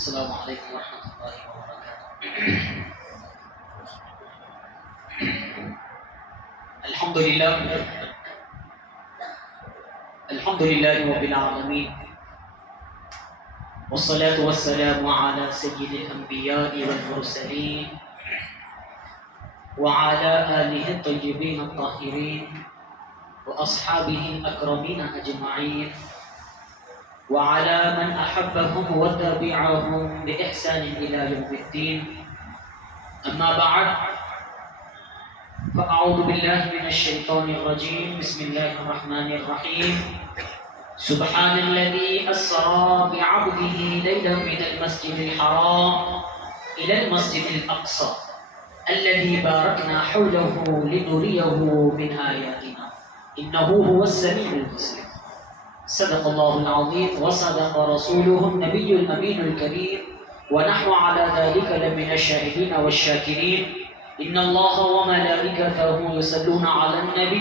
السلام علیکم ورحمۃ اللہ وبرکاتہ۔ الحمد للہ رب العالمین، والصلاة والسلام على سید الانبیاء والمرسلین وعلى آلہ الطیبین الطاہرین واصحابہ الاکرمین اجمعین وعلى من أحبهم وتبعهم بإحسان إلى يوم الدين. أما بعد، فأعوذ بالله من الشيطان الرجيم. بسم الله الرحمن الرحيم. سبحان الذي أسرى بعبده ليلا من المسجد الحرام إلى المسجد الأقصى الذي باركنا حوله لنريه من آياتنا إنه هو السميع البصير. صدق الله العظيم وصدق رسوله النبي الأمين الكريم ونحن على ذلك لمن الشاهدين والشاكرين. إن الله وملائكته يصلون على النبي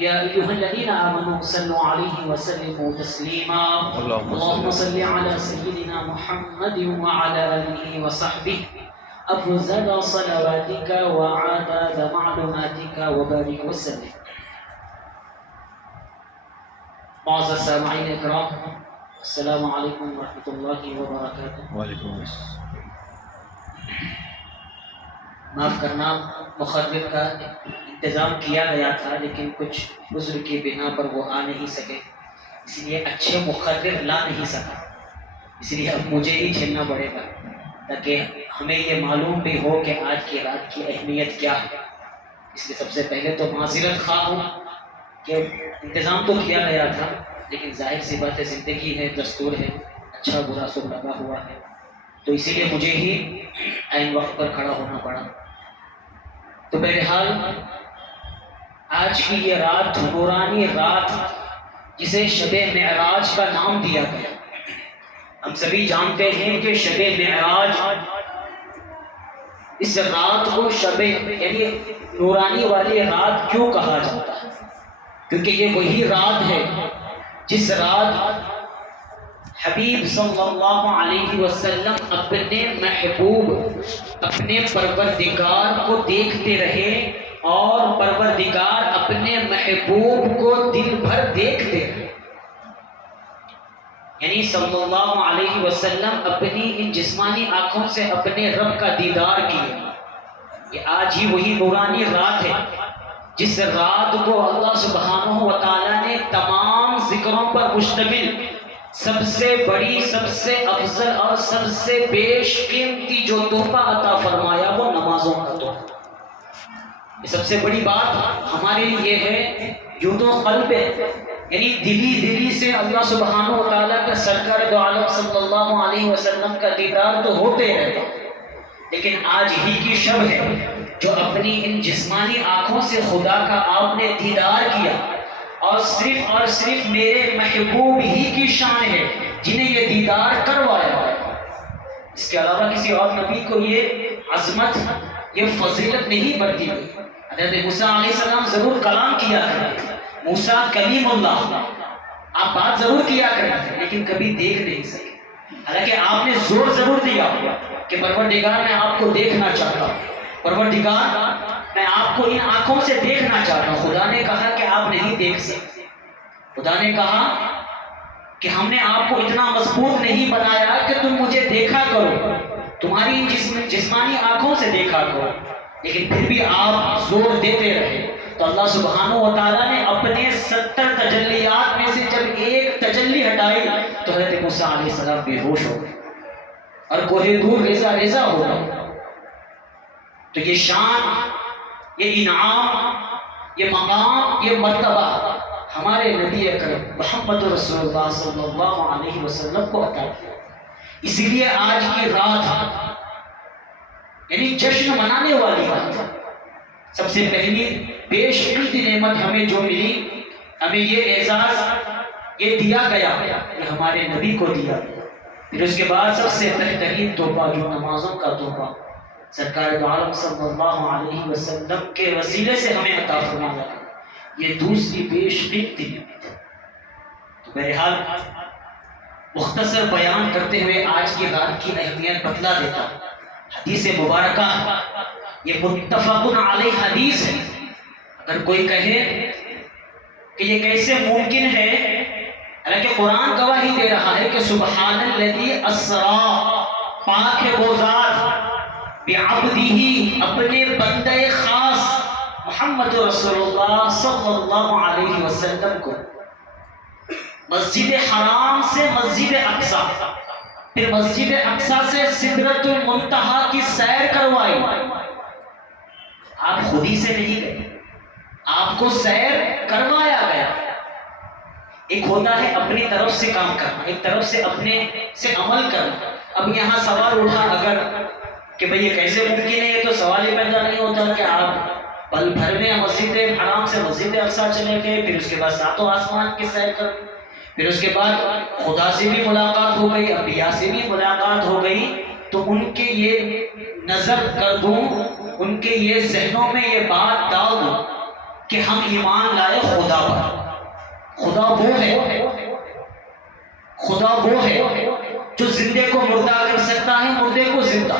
يا أيها الذين آمنوا صلوا عليه وسلموا تسليما. اللهم صل على سيدنا محمد وعلى آله وصحبه أفضل صلواتك وعدد معلوماتك وبارك وسلم. معزز سامعین اکرام، السلام علیکم ورحمۃ اللہ وبرکاتہ۔ وعلیکم السلام۔ معاف کرنا، مخرج کا انتظام کیا گیا تھا لیکن کچھ عذر کی بنا پر وہ آ نہیں سکے، اس لیے اچھے مخرج لا نہیں سکا، اس لیے اب مجھے ہی جھیلنا پڑے گا تاکہ ہمیں یہ معلوم بھی ہو کہ آج کی رات کی اہمیت کیا ہے۔ اس لیے سب سے پہلے تو معذرت خواہ ہوں کہ انتظام تو کیا گیا تھا لیکن ظاہر سی بات ہے، زندگی ہے، دستور ہے، اچھا برا سب لگا ہوا ہے، تو اسی لیے مجھے ہی عین وقت پر کھڑا ہونا پڑا۔ تو بہرحال آج کی یہ رات نورانی رات جسے شب معراج کا نام دیا گیا، ہم سبھی جانتے ہیں کہ شب معراج، اس رات کو شب یعنی نورانی والی رات کیوں کہا جاتا ہے؟ کیونکہ یہ وہی رات ہے جس رات حبیب صلی اللہ علیہ وسلم اپنے محبوب، اپنے پروردگار کو دیکھتے رہے اور پروردگار اپنے محبوب کو دل بھر دیکھتے رہے، یعنی صلی اللہ علیہ وسلم اپنی ان جسمانی آنکھوں سے اپنے رب کا دیدار کیے۔ یہ آج ہی وہی نورانی رات ہے جس رات کو اللہ سبحانہ و تعالیٰ نے تمام ذکروں پر مشتمل سب سے بڑی، سب سے افضل اور سب سے بیش قیمتی جو تحفہ عطا فرمایا وہ نمازوں کا تحفہ۔ یہ سب سے بڑی بات ہمارے لیے ہے، جو تو قلب ہے، یعنی دلی سے اللہ سبحانہ و تعالیٰ کا سرکار دو عالم صلی اللہ علیہ وسلم کا دیدار تو ہوتے رہتا، لیکن آج ہی کی شب ہے جو اپنی ان جسمانی آنکھوں سے خدا کا آپ نے دیدار کیا، اور صرف میرے محبوب ہی کی شان ہے جنہیں یہ دیدار کروایا۔ اس کے علاوہ کسی اور نبی کو یہ عظمت، یہ فضیلت نہیں بڑھتی ہوئی۔ حضرت موسیٰ علیہ السلام ضرور کلام کیا کرتے، موسیٰ کلیم اللہ، آپ بات ضرور کیا کرتے لیکن کبھی دیکھ نہیں سکے، حالانکہ آپ نے زور ضرور دیا کہ پروردگار میں آپ کو دیکھنا چاہتا ہوں، پروردگار میں آپ کو ان آنکھوں سے دیکھنا چاہتا ہوں۔ خدا نے کہا کہ آپ نہیں دیکھ سکتے، خدا نے کہا کہ ہم نے آپ کو اتنا مضبوط نہیں بنایا کہ تم مجھے دیکھا کرو، تمہاری جسمانی آنکھوں سے دیکھا کرو، لیکن پھر بھی آپ زور دیتے رہے۔ تو اللہ سبحانہ و تعالیٰ نے اپنے 70 تجلیات میں سے جب ایک تجلی ہٹائی تو حضرت موسیٰ علیہ السلام بے ہوش ہو گئے اور کوہ دور ریزہ ہو گئے۔ تو یہ شان، یہ انعام، یہ مقام، یہ مرتبہ ہمارے نبی اکرم محمد رسول اللہ صلی اللہ علیہ وسلم کو عطا کیا۔ اسی لیے آج کی رات یعنی جشن منانے والی رات، سب سے پہلی بیش قیمتی نعمت ہمیں جو ملی، ہمیں یہ اعزاز یہ دیا گیا، یہ ہمارے نبی کو دیا گیا۔ پھر اس کے بعد سب سے بہترین تحفہ جو نمازوں کا تحفہ سرکار دو عالم صلی اللہ علیہ وسلم کے وسیلے سے ہمیں عطا فرمایا، یہ دوسری بیش قیمتی نعمت ہے۔ تو بہرحال مختصر بیان کرتے ہوئے آج کی رات کی اہمیت بتلا دیتا ہوں۔ حدیث مبارکہ یہ متفق علیہ حدیث ہے۔ اگر کوئی کہے کہ یہ کیسے ممکن ہے، حالانکہ قرآن گواہی دے رہا ہے کہ سبحان الذی اسریٰ، پاک ہے وہ ذات، بعبدہ، اپنے بندے خاص محمد رسول اللہ صلی اللہ علیہ وسلم کو مسجد حرام سے مسجد اقصی، پھر مسجد اقصی سے سدرۃ المنتہا کی سیر کروائی۔ آپ خود ہی سے نہیں گئے، آپ کو سیر کروایا گیا۔ ایک ہوتا ہے اپنی طرف سے کام کرنا، ایک طرف سے اپنے سے عمل کرنا۔ اب یہاں سوال اٹھا اگر کہ بھئی یہ کیسے ممکن ہے، یہ تو سوال ہی پیدا نہیں ہوتا کہ آپ پل بھر میں مسجد حرام سے مسجد اقصی چلے گئے، پھر اس کے بعد ساتوں آسمان کی سیر کر، پھر اس کے بعد خدا سے بھی ملاقات ہو گئی، انبیاء سے بھی ملاقات ہو گئی، تو ان کے یہ نظر کر دوں، ان کے یہ ذہنوں میں یہ بات ڈال دوں کہ ہم ایمان لائے خدا پر۔ خدا وہ ہے، خدا وہ ہے جو زندے کو مردہ کر سکتا ہے، مردے کو زندہ۔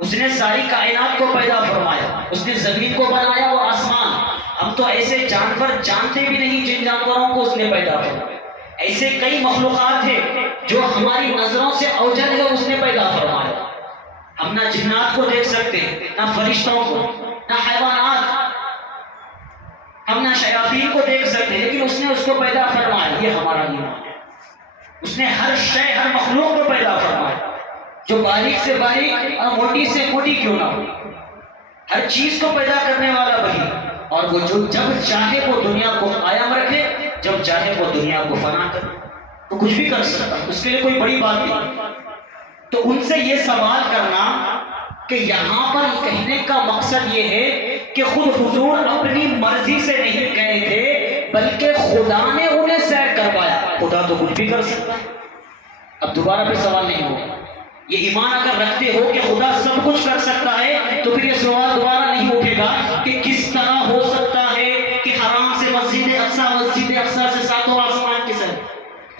اس نے ساری کائنات کو پیدا فرمایا، اس نے زمین کو بنایا، وہ آسمان۔ ہم تو ایسے جانور جانتے بھی نہیں جن جانوروں کو اس نے پیدا فرمایا۔ ایسے کئی مخلوقات ہیں جو ہماری نظروں سے اوجھل ہے، اس نے پیدا فرمایا۔ ہم نہ جنات کو دیکھ سکتے، نہ فرشتوں کو، نہ حیوانات، ہم نہ شیاطین کو دیکھ سکتے، لیکن اس نے اس کو پیدا فرمایا۔ یہ ہمارا ایمان ہے۔ اس نے ہر شے، ہر مخلوق کو پیدا فرمایا، جو باریک سے باریک اور موٹی سے موٹی کیوں نہ ہو، ہر چیز کو پیدا کرنے والا وہی، اور وہ جو جب چاہے وہ دنیا کو قائم رکھے، جب چاہے وہ دنیا کو فنا کرے، تو کچھ بھی کر سکتا، اس کے لیے کوئی بڑی بات نہیں۔ تو ان سے یہ سوال کرنا کہ یہاں پر کہنے کا مقصد یہ ہے کہ خود حضور اپنی مرضی سے نہیں گئے تھے، بلکہ خدا نے انہیں سیر کروایا۔ خدا تو کچھ بھی کر سکتا ہے۔ اب دوبارہ پھر سوال نہیں ہوگا۔ یہ ایمان اگر رکھتے ہو کہ خدا سب کچھ کر سکتا ہے، تو پھر یہ سوال دوبارہ نہیں اٹھے گا کہ کس طرح ہو سکتا ہے کہ حرام سے مسجد اقصی، مسجد اقصی سے ساتوں آسمان کی سیر۔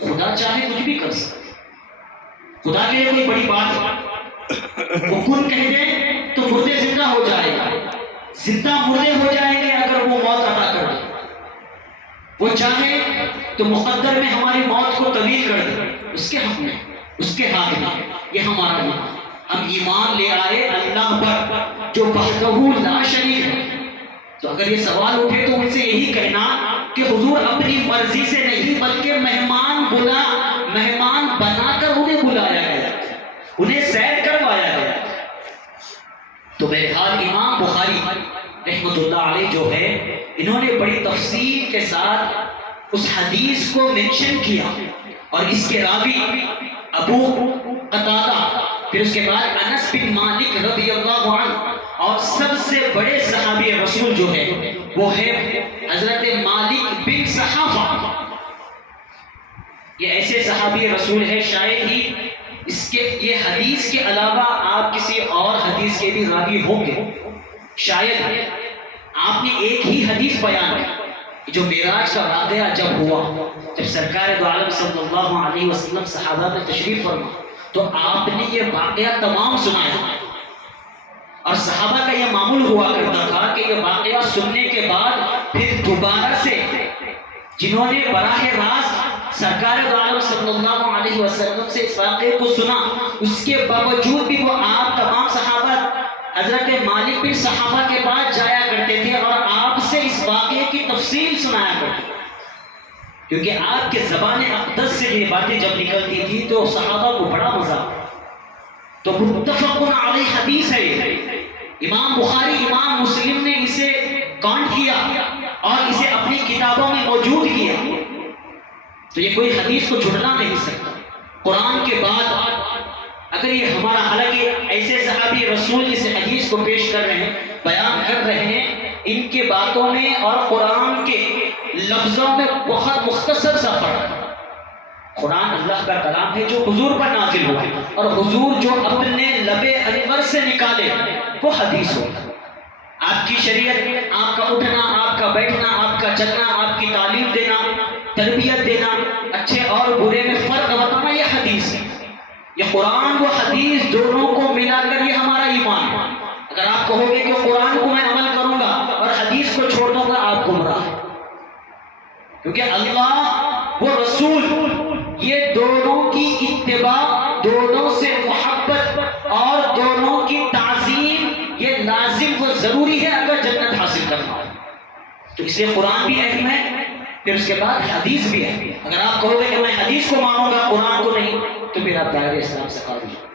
خدا چاہے کچھ بھی کر سکتا ہے، خدا کے لیے کوئی بڑی بات ہے۔ وہ کن کہہ دے تو مردے زندہ ہو جائے گا، زندہ مردے ہو جائیں گے اگر وہ موت عطا کر دے۔ وہ چاہے تو مقدر میں ہماری موت کو طویل کر دے، اس کے حق میں، اس کے ہاتھ میں۔ یہ ہمارا ایمان۔ ہم ایمان لے آئے اللہ پر جو وحدہ لا شریک ہے۔ تو اگر یہ سوال اٹھے تو ان سے یہی کہنا کہ حضور اپنی مرضی سے نہیں، بلکہ مہمان بنا کر انہیں بلایا گیا، انہیں سیر کروایا گیا۔ تو بہرحال امام بخاری رحمۃ اللہ علیہ جو ہے، انہوں نے بڑی تفصیل کے ساتھ اس حدیث کو منشن کیا، اور اس کے راوی ابو قتادہ، پھر اس کے بعد انس بن مالک رضی اللہ عنہ، اور سب سے بڑے صحابی رسول جو ہے وہ ہے حضرت مالک بن صحافہ۔ یہ ایسے صحابی رسول ہے، شاید ہی یہ حدیث کے علاوہ آپ کسی اور حدیث کے بھی راوی ہوں گے، شاید آپ نے ایک ہی حدیث بیان کی جو معراج کا واقعہ جب ہوا، جب سرکار دو عالم صلی اللہ علیہ وسلم صحابہ میں تشریف فرما، تو آپ نے یہ واقعہ تمام سنایا، اور صحابہ کا یہ معمول ہوا کرتا تھا کہ یہ واقعہ سننے کے بعد پھر دوبارہ سے جنہوں نے براہ راست سرکار دو عالم صلی اللہ علیہ وسلم سے اس واقعے کو سنا، اس کے باوجود بھی وہ آپ تمام صحابہ حضرت مالک بن صحافہ کے پاس جایا کرتے تھے اور آپ سے اس واقعے کی تفصیل سنایا کرتے تھے، کیونکہ آپ کے زبان اقدس سے یہ باتیں جب نکلتی تھی تو صحابہ کو بڑا مزہ آتا۔ تو متفق علیہ حدیث ہے، امام بخاری، امام مسلم نے اسے کاؤنٹ کیا اور اسے اپنی کتابوں میں موجود کیا، تو یہ کوئی حدیث کو جھٹلا نہیں سکتا۔ قرآن کے بعد اگر یہ ہمارا، حالانکہ ایسے صحابی رسول اس حدیث کو پیش کر رہے ہیں، بیان کر رہے ہیں، ان کے باتوں میں اور قرآن کے لفظوں میں بہت مختصر سا فرق ہے۔ قرآن اللہ کا کلام ہے جو حضور پر نازل ہوا ہے، اور حضور جو اپنے لب انور سے نکالے وہ حدیث ہوگا۔ آپ کی شریعت، آپ کا اٹھنا، آپ کا بیٹھنا، آپ کا چلنا، آپ کی تعلیم دینا، تربیت دینا، اچھے اور برے میں فرق بتانا، یہ حدیث ہے. یہ قرآن و حدیث دونوں کو ملا کر یہ ہمارا ایمان ہے. اگر آپ کہو گے کہ قرآن کو میں عمل کروں گا اور حدیث کو چھوڑ دوں گا، آپ گمراہ ہیں. کیونکہ اللہ وہ رسول یہ دونوں کی اتباع، دونوں سے محبت اور دونوں کی تعظیم یہ لازم و ضروری ہے اگر جنت حاصل کرنا ہو. تو اس لیے قرآن بھی اہم ہے، پھر اس کے بعد حدیث بھی ہے. اگر آپ کہو گے کہ میں حدیث کو مانوں گا قرآن کو نہیں، تو پھر آپ دائرہ اسلام سے خارج ہو.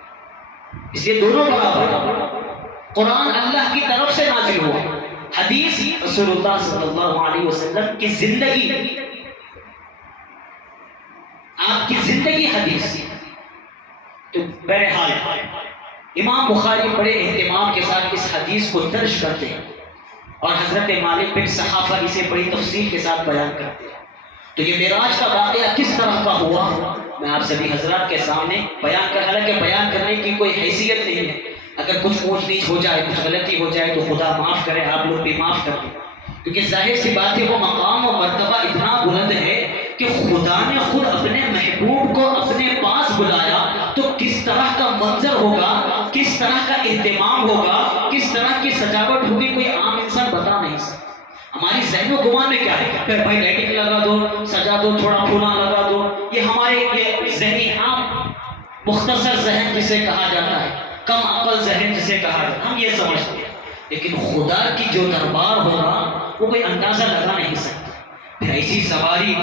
اس لیے دونوں برابر ہیں. قرآن اللہ کی طرف سے نازل ہوا، حدیث رسول اللہ صلی اللہ علیہ وسلم کی زندگی، آپ کی زندگی حدیث. تو بہرحال امام بخاری بڑے اہتمام کے ساتھ اس حدیث کو درج کرتے ہیں اور حضرت مالک بن صحافہ اسے بڑی تفصیل کے ساتھ بیان کرتے ہیں. تو یہ معراج کا واقعہ کس طرح کا ہوا میں آپ سبھی حضرات کے سامنے بیان کر، حالانکہ بیان کرنے کی کوئی حیثیت نہیں ہے. اگر کچھ اونچ نیچ ہو جائے، کچھ غلطی ہو جائے تو خدا معاف کرے، آپ لوگ بھی معاف کر دیں. کیونکہ ظاہر سی بات ہے وہ مقام و مرتبہ اتنا بلند ہے کہ خدا نے خود اپنے محبوب کو اپنے پاس بلایا تو کس طرح کا منظر ہوگا، کس طرح کا اہتمام ہوگا، کس طرح کی سجاوٹ ہوگی، کوئی عام انسان بتا نہیں سکتا. ہماری ذہن و گمان میں کیا ہے، پھر بھائی لائٹنگ لگا دو، سجا دو، تھوڑا پھولا لگا دو. یہ ہمارے یہ ذہنی عام مختصر ذہن جسے کہا جاتا ہے، کم عقل ذہن جسے کہا جاتا ہے، ہم یہ سمجھتے ہیں. لیکن خدا کی جو دربار ہوگا وہ کوئی اندازہ لگا نہیں سکتا. پھر ایسی سواری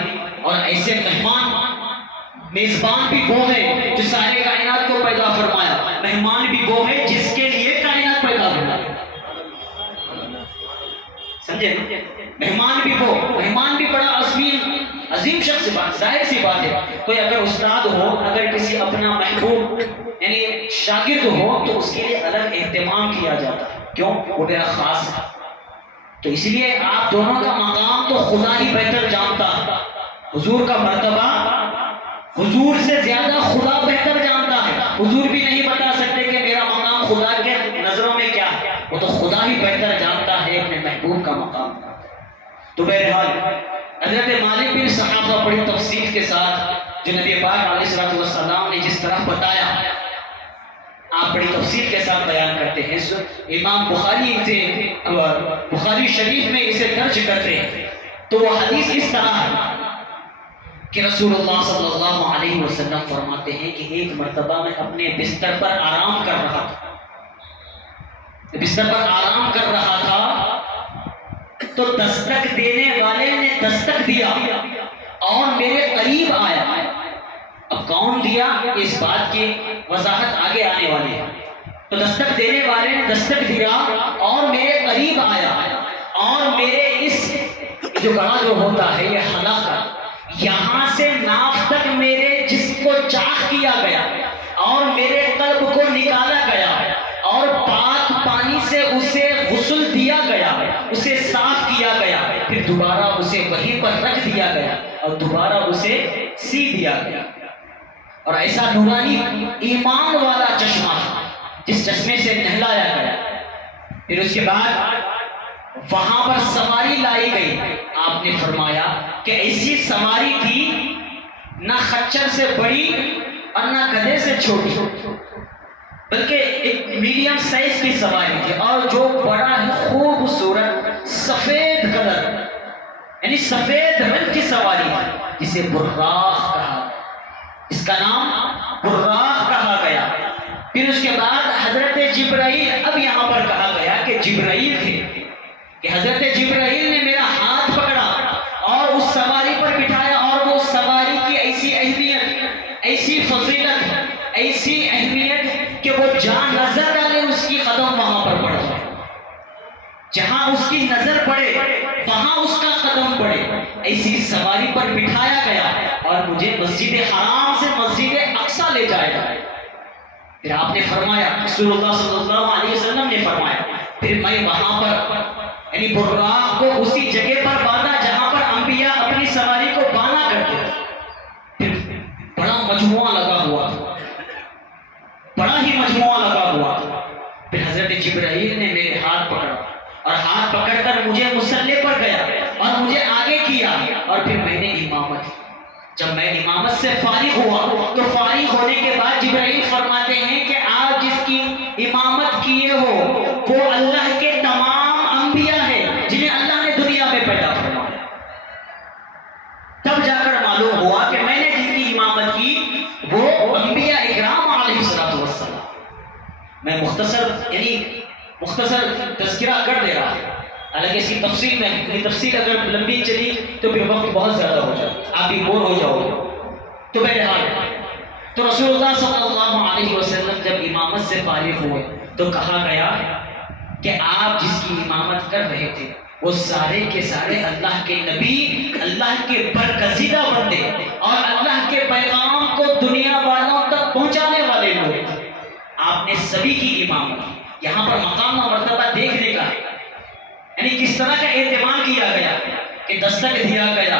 اور ایسے مہمان، میزبان بھی وہ ہے جو سارے کائنات کو پیدا فرمایا، مہمان بھی وہ ہے جس کے لیے کائنات پیدا ہوا. سمجھے؟ مہمان بھی وہ، مہمان بھی بڑا عظیم شخص. بات ظاہر سی بات ہے، کوئی اگر استاد ہو، اگر کسی اپنا محبوب یعنی شاگرد ہو تو اس کے لیے الگ اہتمام کیا جاتا ہے. کیوں؟ وہ میرا خاص ہے. تو اس لیے آپ دونوں کا مقام تو خدا ہی بہتر جانتا ہے. حضور کا مرتبہ حضور سے زیادہ خدا بہتر جانتا ہے. حضور بھی نہیں بتا سکتے کہ میرا مقام خدا کے نظروں میں کیا ہے، وہ تو خدا ہی بہتر جانتا ہے اپنے محبوب کا مقام. تو بہرحال حضرت مالک بن صحافہ بڑی تفصیل کے ساتھ جو نبی پاک علیہ السلام نے جس طرح بتایا، آپ بڑی تفصیل کے ساتھ بیان کرتے ہیں. امام بخاری شریف میں اسے درج کرتے ہیں. تو وہ حدیث اس طرح ہے کہ رسول اللہ صلی اللہ علیہ وسلم فرماتے ہیں کہ ایک مرتبہ میں اپنے بستر پر آرام کر رہا تھا، تو دستک دینے والے نے دستک دیا اور میرے قریب آیا. اب کون دیا، اس بات کی وضاحت آگے آنے والی ہے. تو دستک دینے والے نے دستک دیا اور میرے قریب آیا اور میرے اس جو گڑا جو ہوتا ہے یہ حلقہ، یہاں سے ناف تک میرے جسم کو چاک کیا گیا اور میرے قلب کو نکالا گیا اور پاک پانی سے اسے غسل دیا گیا، اسے صاف کیا گیا، پھر دوبارہ اسے وہیں پر رکھ دیا گیا اور دوبارہ اسے سی دیا گیا. اور ایسا نورانی ایمان والا چشمہ جس چشمے سے نہلایا گیا. پھر اس کے بعد وہاں پر سواری لائی گئی. آپ نے فرمایا کہ ایسی سواری تھی نہ خچر سے بڑی اور نہ گدھے سے چھوٹی، بلکہ ایک میڈیم سائز کی سواری تھی اور جو بڑا ہی خوبصورت سفید کلر یعنی سفید رنگ کی سواری تھی جسے براق کہا، اس کا نام براق کہا گیا. پھر اس کے بعد حضرت جبرائیل، اب یہاں پر کہا گیا کہ جبرائیل تھے، کہ حضرت جبرائیل نے میرا ہاتھ پکڑا اور اس سواری پر بٹھایا اور وہ سواری کی ایسی اہمیت، ایسی فضیلت، ایسی اہمیت کہ وہ جہاں نظر ڈالے اس کی قدم وہاں پر پڑ جائے، جہاں اس کی نظر پڑے وہاں اس کا قدم پڑے. ایسی سواری پر بٹھایا گیا اور مجھے مسجد حرام سے مسجد اقصی لے جائے گا. پھر آپ نے فرمایا، رسول اللہ صلی اللہ علیہ وسلم نے فرمایا، پھر میں وہاں پر یعنی براق کو اسی جگہ پر باندھا جہاں پر انبیاء اپنی سواری کو باندھا کرتے. پھر بڑا مجموعہ لگا ہوا، بڑا ہی مجموعہ لگا ہوا. پھر حضرت جبرائیل نے میرے ہاتھ پکڑا اور ہاتھ پکڑ کر مجھے مصلی پر گیا اور مجھے آگے کیا اور پھر میں نے امامت. جب میں امامت سے فارغ ہوا تو فارغ ہونے کے بعد جبرائیل فرماتے ہیں کہ آپ جس کی امامت کیے ہو وہ اللہ کے تمام انبیاء ہیں جنہیں اللہ نے دنیا میں پیدا فرمایا۔ تب جا کر معلوم ہوا کہ میں نے جن کی امامت کی وہ انبیاء اکرام علیہ السلام۔ میں مختصر تذکرہ کر دے رہا ہوں، حالانکہ اس کی تفصیل اگر لمبی چلی تو پھر وقت بہت زیادہ ہو جائے، آپ بھی بور ہو جاؤ گے۔ تو بہرحال تو رسول اللہ صلی اللہ علیہ وسلم جب امامت سے فارغ ہوئے تو کہا گیا کہ آپ جس کی امامت کر رہے تھے وہ سارے کے سارے اللہ کے نبی، اللہ کے برگزیدہ بندے اور اللہ کے پیغام کو دنیا والوں تک پہنچانے والے لوگ تھے۔ آپ نے سبھی کی امامت، یہاں پر مقام و مرتبہ دیکھنے کا ہے، یعنی کس طرح کا اہتمام کیا گیا کہ دستک دیا گیا،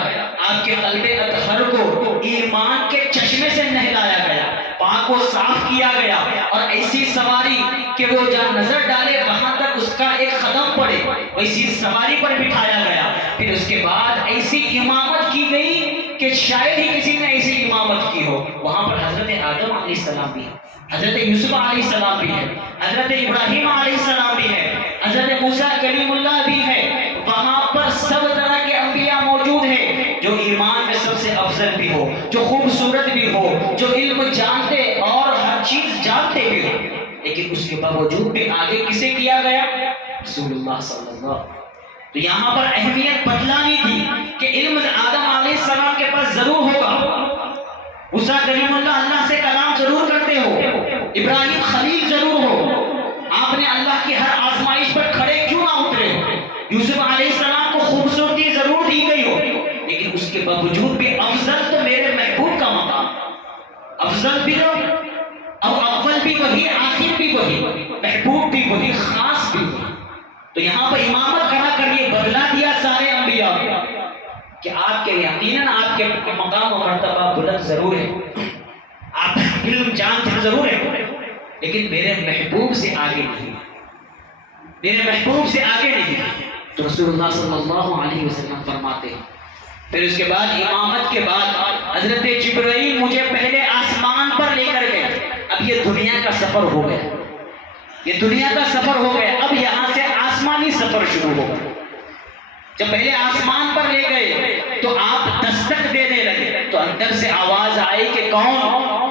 آپ کے قلب اطہر کو ایمان کے چشمے سے نہلایا گیا، پاک کو صاف کیا گیا، اور ایسی سواری کہ وہ جہاں نظر ڈالے وہاں تک اس کا ایک قدم پڑے، ویسی سواری پر بٹھایا گیا۔ پھر اس کے بعد ایسی امامت کی گئی کہ شاید ہی کسی نے ایسی امامت کی ہو۔ وہاں پر حضرت آدم علیہ السلام بھی ہے، حضرت یوسف علیہ السلام بھی ہے، حضرت ابراہیم علیہ السلام بھی ہے، حضرت موسیٰ کلیم اللہ بھی ہے۔ وہاں پر سب طرح کے انبیاء موجود ہیں، جو ایمان میں سب سے افضل بھی ہو، جو خوبصورت بھی ہو، جو علم جانتے اور ہر چیز جانتے بھی ہو، لیکن اس کے باوجود بھی آگے کسے کیا گیا؟ رسول اللہ صلی اللہ علیہ وسلم۔ تو یہاں پر اہمیت بتلانی تھی کہ علم آدم علیہ السلام کے پاس ضرور ہوگا، موسیٰ کلیم اللہ سے کلام ضرور کرتے ہو، ابراہیم خلیل ضرور ہو، آپ نے اللہ کی ہر آزمائش پر کھڑے کیوں نہ اترے ہو، یوسف علیہ السلام کو خوبصورتی ضرور دی گئی ہو، لیکن اس کے باوجود بھی افضل تو میرے محبوب کا مقام، افضل بھی اور اول بھی وہی، آخر بھی وہی، محبوب بھی وہی، خاص بھی وہی۔ تو یہاں پر امامت کھڑا کر یہ بدلا دیا سارے انبیاء کہ آپ کے یقیناً آپ کے مقام و مرتبہ بلند ضرور ہے، آپ علم جانتے ضرور ہے، لیکن میرے محبوب سے آگے نہیں، میرے محبوب سے آگے نہیں۔ تو رسول اللہ صلی اللہ علیہ وسلم فرماتے ہیں پھر اس کے بعد امامت کے بعد حضرت جبرائیل مجھے پہلے آسمان پر لے کر گئے۔ اب یہ دنیا کا سفر ہو گیا، یہ دنیا کا سفر ہو گیا، اب یہاں سے آسمانی سفر شروع ہو گیا۔ جب پہلے آسمان پر لے گئے تو آپ دستک دینے لگے، تو اندر سے آواز آئی کہ کون؟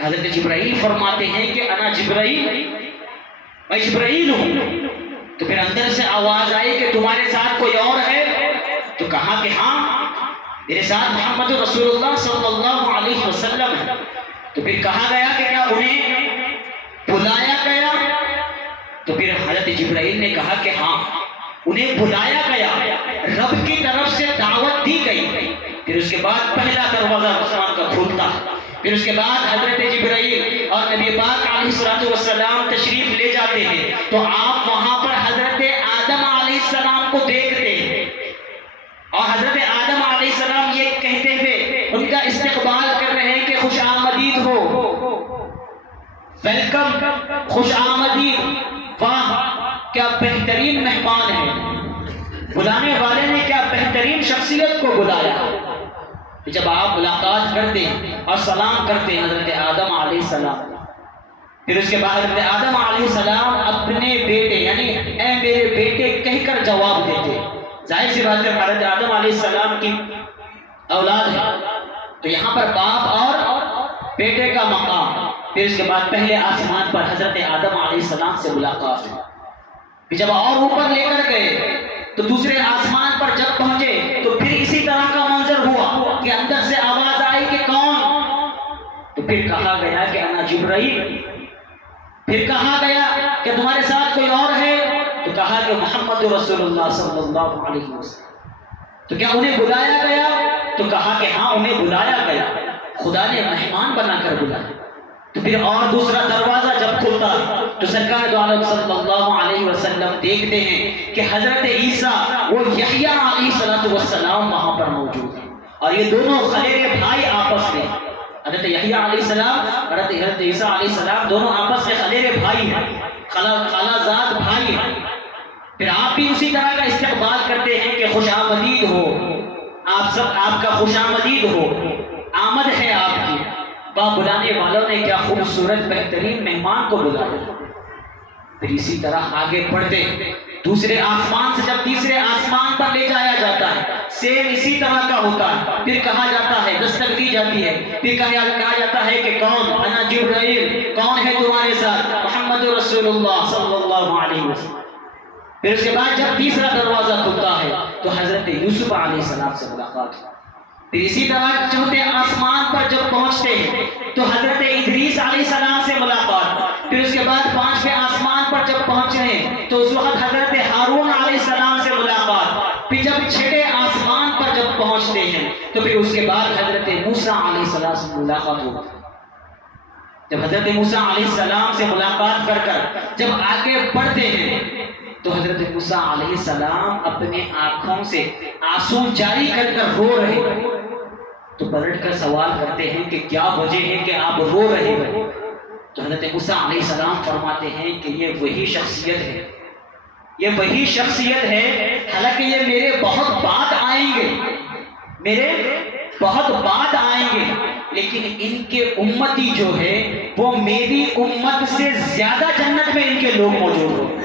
حضرت جبرائیل فرماتے ہیں کہ انا جبرائیل، میں جبرائیل ہوں۔ تو پھر اندر سے آواز آئی کہ تمہارے ساتھ کوئی اور ہے؟ تو کہا کہ ہاں، میرے ساتھ محمد رسول اللہ صلی اللہ علیہ وسلم ہے۔ تو پھر کہا گیا کہ کیا انہیں بلایا گیا؟ تو پھر حضرت جبرائیل نے کہا کہ ہاں، انہیں بلایا گیا، رب کی طرف سے دعوت دی گئی۔ پھر اس کے بعد پہلا دروازہ آسمان کا کھولتا، پھر اس کے بعد حضرت جبرائیل اور نبی پاک علیہ السلام تشریف لے جاتے ہیں، تو آپ وہاں پر حضرت آدم علیہ السلام کو دیکھتے ہیں، اور حضرت آدم علیہ السلام یہ کہتے ہوئے ان کا استقبال کر رہے ہیں کہ خوش آمدید ہو، ویلکم، خوش آمدید، واہ کیا بہترین مہمان ہے، بلانے والے نے کیا بہترین شخصیت کو بلایا۔ جب آپ ملاقات کرتے ہیں اور سلام کرتے ہیں حضرت آدم علیہ السلام، پھر اس کے بعد حضرت آدم علیہ السلام اپنے بیٹے یعنی اے میرے بیٹے کہہ کر جواب دیتے۔ ظاہر سی بات ہے حضرت آدم علیہ السلام کی اولاد ہے، تو یہاں پر باپ اور بیٹے کا مقام۔ پھر اس کے بعد پہلے آسمان پر حضرت آدم علیہ السلام سے ملاقات ہے، پھر جب اور اوپر لے کر گئے تو دوسرے آسمان پر جب پہنچے تو پھر اسی طرح کا منظر ہوا کہ اندر سے آواز آئی کہ کون؟ تو پھر کہا گیا کہ انا جبرائیل۔ پھر کہا گیا کہ تمہارے ساتھ کوئی اور ہے؟ تو کہا کہ محمد رسول اللہ صلی اللہ علیہ وسلم۔ تو کیا انہیں بلایا گیا؟ تو کہا کہ ہاں انہیں بلایا گیا، خدا نے مہمان بنا کر بلایا۔ تو پھر اور دوسرا دروازہ جب کھلتا تو سرکار دو عالم صلی اللہ علیہ وسلم دیکھتے ہیں کہ حضرت عیسیٰ وہ یحییٰ علیہ السلام وہاں پر موجود ہیں، اور یہ دونوں خلیرے بھائی آپس میں، حضرت یحییٰ علیہ السلام اور حضرت عیسیٰ علیہ السلام دونوں آپس میں خلیرے بھائی ہیں، خالہ زاد بھائی ہیں۔ پھر آپ بھی اسی طرح کا استقبال کرتے ہیں کہ خوش آمدید ہو، آپ کا خوش آمدید ہو، آمد ہے آپ کی۔ بلانے والوں نے کیا خوبصورت بہترین مہمان کو بلایا۔ پھر اسی طرح آگے بڑھتے دوسرے آسمان سے جب تیسرے آسمان پر لے جایا جاتا ہے، سیم اسی طرح کا ہوتا ہے۔ پھر کہا جاتا ہے، دستک دی جاتی ہے، پھر کہا جاتا ہے کہ کون؟ انا جبرائیل، کون ہے تمہارے ساتھ؟ محمد رسول اللہ صلی اللہ علیہ وسلم۔ پھر اس کے بعد جب تیسرا دروازہ کھلتا ہے تو حضرت یوسف علیہ السلام سے ملاقات ہوتی ہے۔ پھر اسی طرح چوتھے آسمان پر جب پہنچتے ہیں تو حضرت ادریس علیہ السلام سے ملاقات۔ پھر اس کے بعد پانچویں آسمان پر جب پہنچے ہیں تو اس وقت حضرت ہارون علیہ السلام سے ملاقات۔ پھر جب چھٹے آسمان پر جب پہنچتے ہیں تو پھر اس کے بعد حضرت موسیٰ علیہ السلام سے ملاقات ہوتی ہے۔ جب حضرت موسیٰ علیہ السلام سے ملاقات کر جب آگے بڑھتے ہیں تو حضرت موسیٰ علیہ السلام اپنے آنکھوں سے آنسو جاری کر رو رہے ہیں۔ تو پلٹ کر سوال کرتے ہیں کہ کیا وجہ ہے کہ آپ رو رہے ہیں؟ تو حضرت موسیٰ علیہ السلام فرماتے ہیں کہ یہ وہی شخصیت ہے، یہ وہی شخصیت ہے، حالانکہ یہ میرے بہت بعد آئیں گے، میرے بہت بعد آئیں گے، لیکن ان کے امتی جو ہے وہ میری امت سے زیادہ جنت میں ان کے لوگ موجود ہوں۔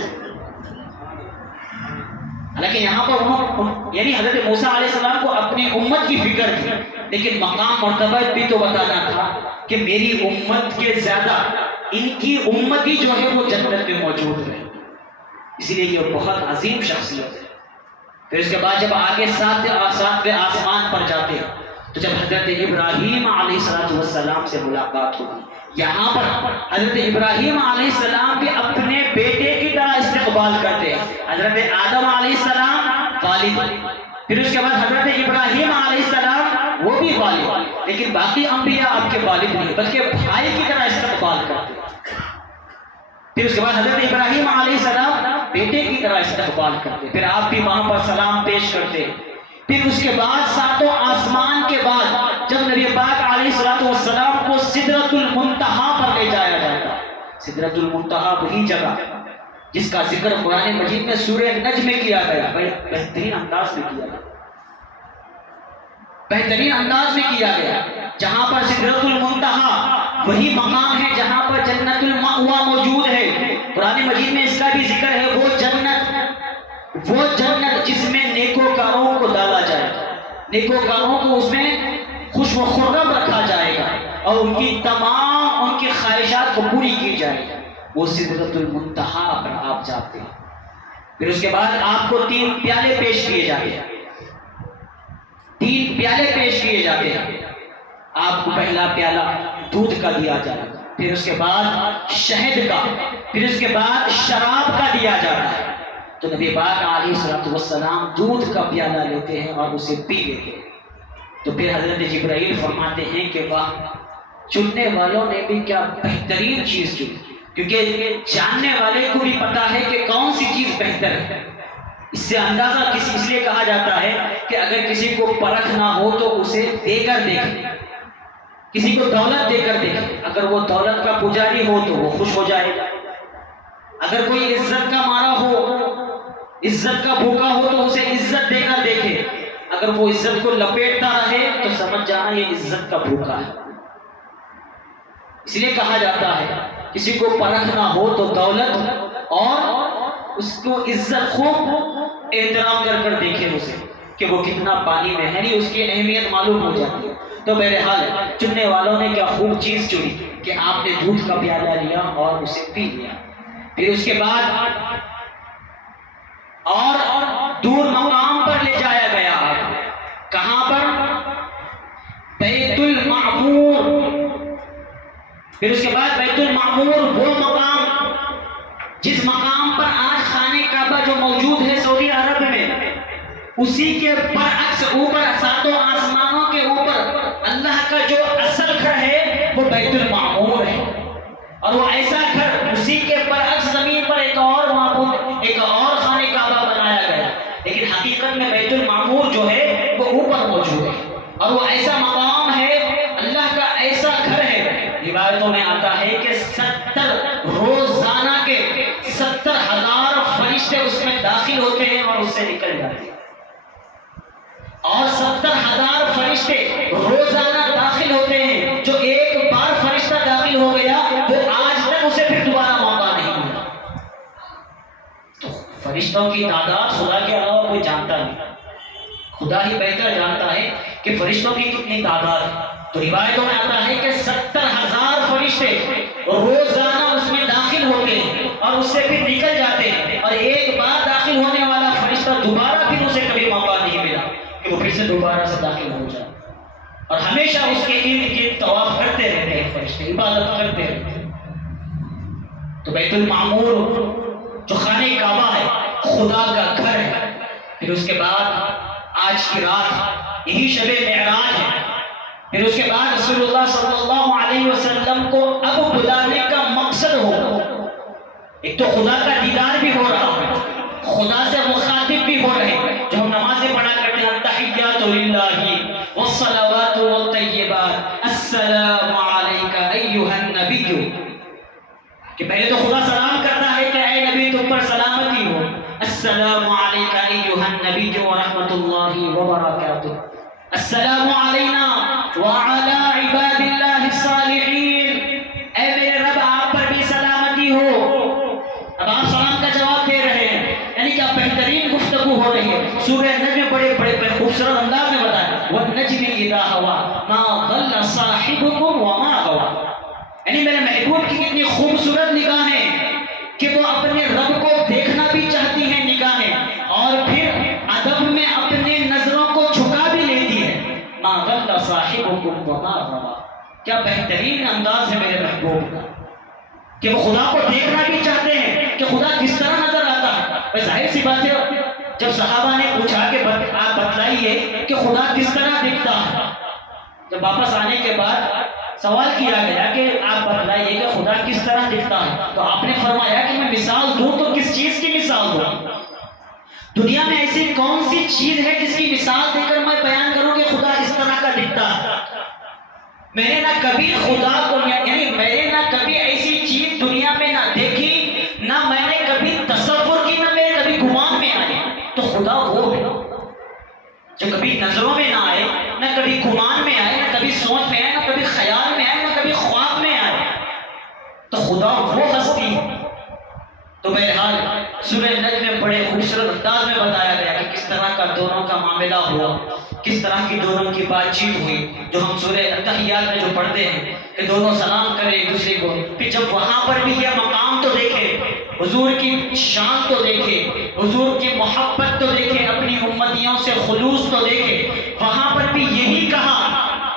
حالانکہ یہاں پر یعنی حضرت موسیٰ علیہ السلام کو اپنی امت کی فکر تھی، لیکن مقام مرتبہ بھی تو بتانا تھا کہ میری امت کے زیادہ ان کی امتی جو ہے وہ جنت میں موجود ہے، اسی لیے یہ بہت عظیم شخصیت ہے۔ پھر اس کے بعد جب آگے ساتویں آسمان پر جاتے ہیں تو جب حضرت ابراہیم علیہ السلام سے ملاقات ہوگی، یہاں پر حضرت ابراہیم علیہ السلام بھی اپنے بیٹے کی طرح استقبال کرتے ہیں۔ حضرت آدم علیہ السلام والد، پھر اس کے بعد حضرت ابراہیم علیہ السلام وہ بھی والد، لیکن باقی انبیاء آپ کے والد نہیں بلکہ بھائی کی طرح استقبال کرتے ہیں۔ پھر اس کے بعد حضرت ابراہیم علیہ السلام بیٹے کی طرح استقبال کرتے، پھر آپ بھی وہاں پر سلام پیش کرتے۔ پھر اس کے بعد ساتوں آسمان کے بعد جب نبی پاک علیہ السلام کو سدرۃ المنتہا پر لے جایا جاتا ہے۔ سدرۃ المنتہا وہی جگہ جس کا ذکر قرآن مجید میں سورہ نجم میں کیا گیا، بہترین انداز میں کیا گیا، بہترین انداز میں کیا گیا، جہاں پر سدرۃ المنتہا وہی مقام ہے جہاں پر جنت المأویٰ موجود ہے۔ قرآن مجید میں اس کا بھی ذکر ہے، وہ جنت جس میں نیکوکاروں کو ڈالا جائے گا، نیکوکاروں کو اس میں خوش و خرم رکھا جائے گا اور ان کی تمام ان کی خواہشات کو پوری کی جائے گی، وہ سدرۃ المنتہا پر آپ جاتے ہیں۔ پھر اس کے بعد آپ کو 3 پیالے پیش کیے جاتے ہیں، 3 پیالے پیش کیے جاتے ہیں۔ آپ کو پہلا پیالہ دودھ کا دیا جائے گا، پھر اس کے بعد شہد کا، پھر اس کے بعد شراب کا دیا جاتا ہے۔ تو نبی پاک علیہ السلام دودھ کا پیالہ لیتے ہیں اور اسے پی لیتے ہیں۔ تو پھر حضرت جبرائیل فرماتے ہیں کہ واہ، چننے والوں نے بھی کیا بہترین چیز چنی، کیونکہ جاننے والے کو بھی پتا ہے کہ کون سی چیز بہتر ہے۔ اس سے اندازہ اس لیے کہا جاتا ہے کہ اگر کسی کو پرکھنا ہو تو اسے دے کر دیکھیں، کسی کو دولت دے کر دیکھیں، اگر وہ دولت کا پجاری ہو تو وہ خوش ہو جائے گا، اگر کوئی عزت کا مارا ہو، عزت کا بھوکا ہو تو اسے عزت دے کر دیکھے، اگر وہ عزت کو لپیٹتا رہے تو سمجھ جانا یہ عزت کا بھوکا ہے۔ اس لیے کہا جاتا ہے کسی کو پرکھنا ہو تو دولت اور اس کو عزت، خوب احترام کر کر دیکھے اسے کہ وہ کتنا پانی میں ہے، اس کی اہمیت معلوم ہو جاتی ہے۔ تو بہرحال چننے والوں نے کیا خوب چیز چنی کہ آپ نے دودھ کا پیالہ لیا اور اسے پی لیا۔ پھر اس کے بعد اور دور مقام پر لے جایا گیا، آپ کہاں پر؟ بیت المعمور۔ پھر اس کے بعد بیت المعمور وہ مقام جس مقام پر آج خانہ کعبہ جو موجود ہے سعودی عرب میں، اسی کے برعکس اوپر ساتوں آسمانوں کے اوپر اللہ کا جو اصل گھر ہے وہ بیت المعمور ہے، اور وہ ایسا گھر اسی کے برعکس زمین پر ایک اور معبود، ایک اور خانہ کعبہ بنایا گیا، لیکن حقیقت میں بیت المعمور جو ہے وہ اوپر موجود ہے، اور وہ ایسا مقام ہے، اللہ کا ایسا گھر ہے۔ روایتوں میں آتا ہے کہ 70 روزانہ کے 70,000 فرشتے اس میں داخل ہوتے ہیں اور اس سے نکل جاتے ہیں، اور 70,000 فرشتوں کی تعداد خدا کے علاوہ کوئی جانتا نہیں، خدا ہی بہتر جانتا ہے کہ فرشتوں کی کتنی تعداد ہے۔ تو روایتوں میں آتا ہے کہ 70,000 فرشتے روزانہ اس میں داخل ہوتے ہیں اور اس سے پھر نکل جاتے ہیں، اور ایک بار داخل ہونے والا فرشتہ دوبارہ پھر اسے کبھی موقع نہیں ملا کہ وہ پھر سے دوبارہ سے داخل ہو جائے، اور ہمیشہ اس کے ارد گرد طواف کرتے رہتے ہیں فرشتے، عبادت کرتے رہتے ہیں۔ تو بیت المعمور جو خانہ کعبہ ہے خدا کا گھر ہے۔ پھر اس کے بعد آج کی رات یہی شب معراج ہے۔ پھر اس کے بعد رسول اللہ صلی اللہ علیہ وسلم کو اب بلانے کا مقصد ہو، ایک تو خدا کا دیدار بھی ہو رہا ہے، خدا سے مخاطب بھی ہو رہے ہیں، جو ہم نمازیں پڑھا کرتے ہیں التحیات للہ والصلوات والطیبات السلام علیک ایھا النبی، کہ پہلے تو خدا سلام کرتا ہے کہ اے نبی تم پر سلامتی ہو، السلام علیک ایھا النبی ورحمۃ اللہ وبرکاتہ، السلام علینا وعلی عباد اللہ الصالحین، اے میرے رب آپ پر بھی سلامتی ہو۔ اب آپ سلام کا جواب دے رہے ہیں، یعنی کہ بہترین گفتگو ہو رہی ہے۔ سورہ نجم بڑے خوبصورت انداز میں بتایا والنجم اذا ہوا ما ضل صاحبکم وما غوا، یعنی میرے محبوب کی کتنی خوبصورت نگاہیں کہ وہ اپنے رب کو دیکھنا بھی چاہتی ہیں نگاہیں، اور پھر ادب میں اپنے نظروں کو جھکا بھی لیتی ہے۔ ما ضل صاحبکم وما غوا، کیا بہترین انداز ہے میرے محبوب کا کہ وہ خدا کو دیکھنا بھی چاہتے ہیں کہ خدا کس طرح نظر آتا ہے۔ ظاہر سی بات ہے، جب صحابہ نے پوچھا کہ آپ بتلائیے کہ خدا کس طرح دکھتا ہے، جب واپس آنے کے بعد سوال کیا گیا کہ آپ بتلائیے کہ خدا کس طرح دکھتا ہے، تو آپ نے فرمایا کہ میں مثال دوں تو کس چیز کی مثال دوں؟ دنیا میں ایسی کون سی چیز ہے جس کی مثال دے کر میں بیان کروں کہ خدا اس طرح کا دکھتا ہے؟ میں نے نہ کبھی خدا کو، یعنی میں نے نہ کبھی ایسی چیز دنیا میں نہ دیکھی، نہ میں نے کبھی تصور کی، نہ میرے کبھی گمان میں آئی۔ تو خدا وہ ہے جو کبھی نظروں میں نہ آئے، نہ کبھی گمان میں آئے، نہ کبھی سوچ میں آئے، نہ کبھی خیال میں آئے، نہ کبھی خواب میں آئے۔ تو خدا وہ ہستی ہے۔ تو بہرحال سورہ نجم میں بڑے خوبصورت انداز میں بتایا گیا کہ کس طرح کا دونوں کا معاملہ ہوا، کس طرح کی دونوں کی بات چیت ہوئی، جو ہم سورہ التحیات میں جو پڑھتے ہیں کہ دونوں سلام کریں ایک دوسرے کو۔ پھر جب وہاں پر بھی یہ مقام تو دیکھے، حضور کی شان تو دیکھے، حضور کی محبت تو دیکھے، اپنی امتیوں سے خلوص تو دیکھے، وہاں پر بھی یہی کہا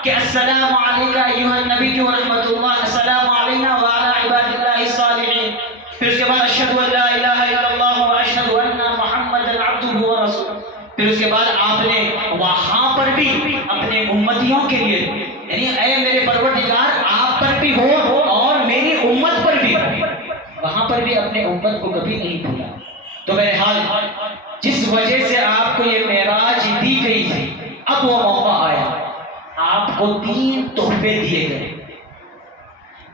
کہ السلام علیک ایھا النبی ورحمۃ اللہ، السلام علینا وعلی عباد اللہ الصالحین۔ پھر اس کے بعد اشہد ان لا الہ الا اللہ واشہد ان محمدا عبدہ ورسولہ۔ پھر اس کے بعد آپ نے وہاں پر بھی اپنے امتیوں کے لیے، یعنی اے میرے پروردگار آپ پر بھی ہو اور میری امت پر بھی ہو، وہاں پر بھی اپنے امت کو کبھی نہیں بھولا۔ تو بہرحال جس وجہ سے آپ کو یہ معراج دی گئی تھی، اب وہ موقع آیا، آپ کو 3 تحفے دیے گئے،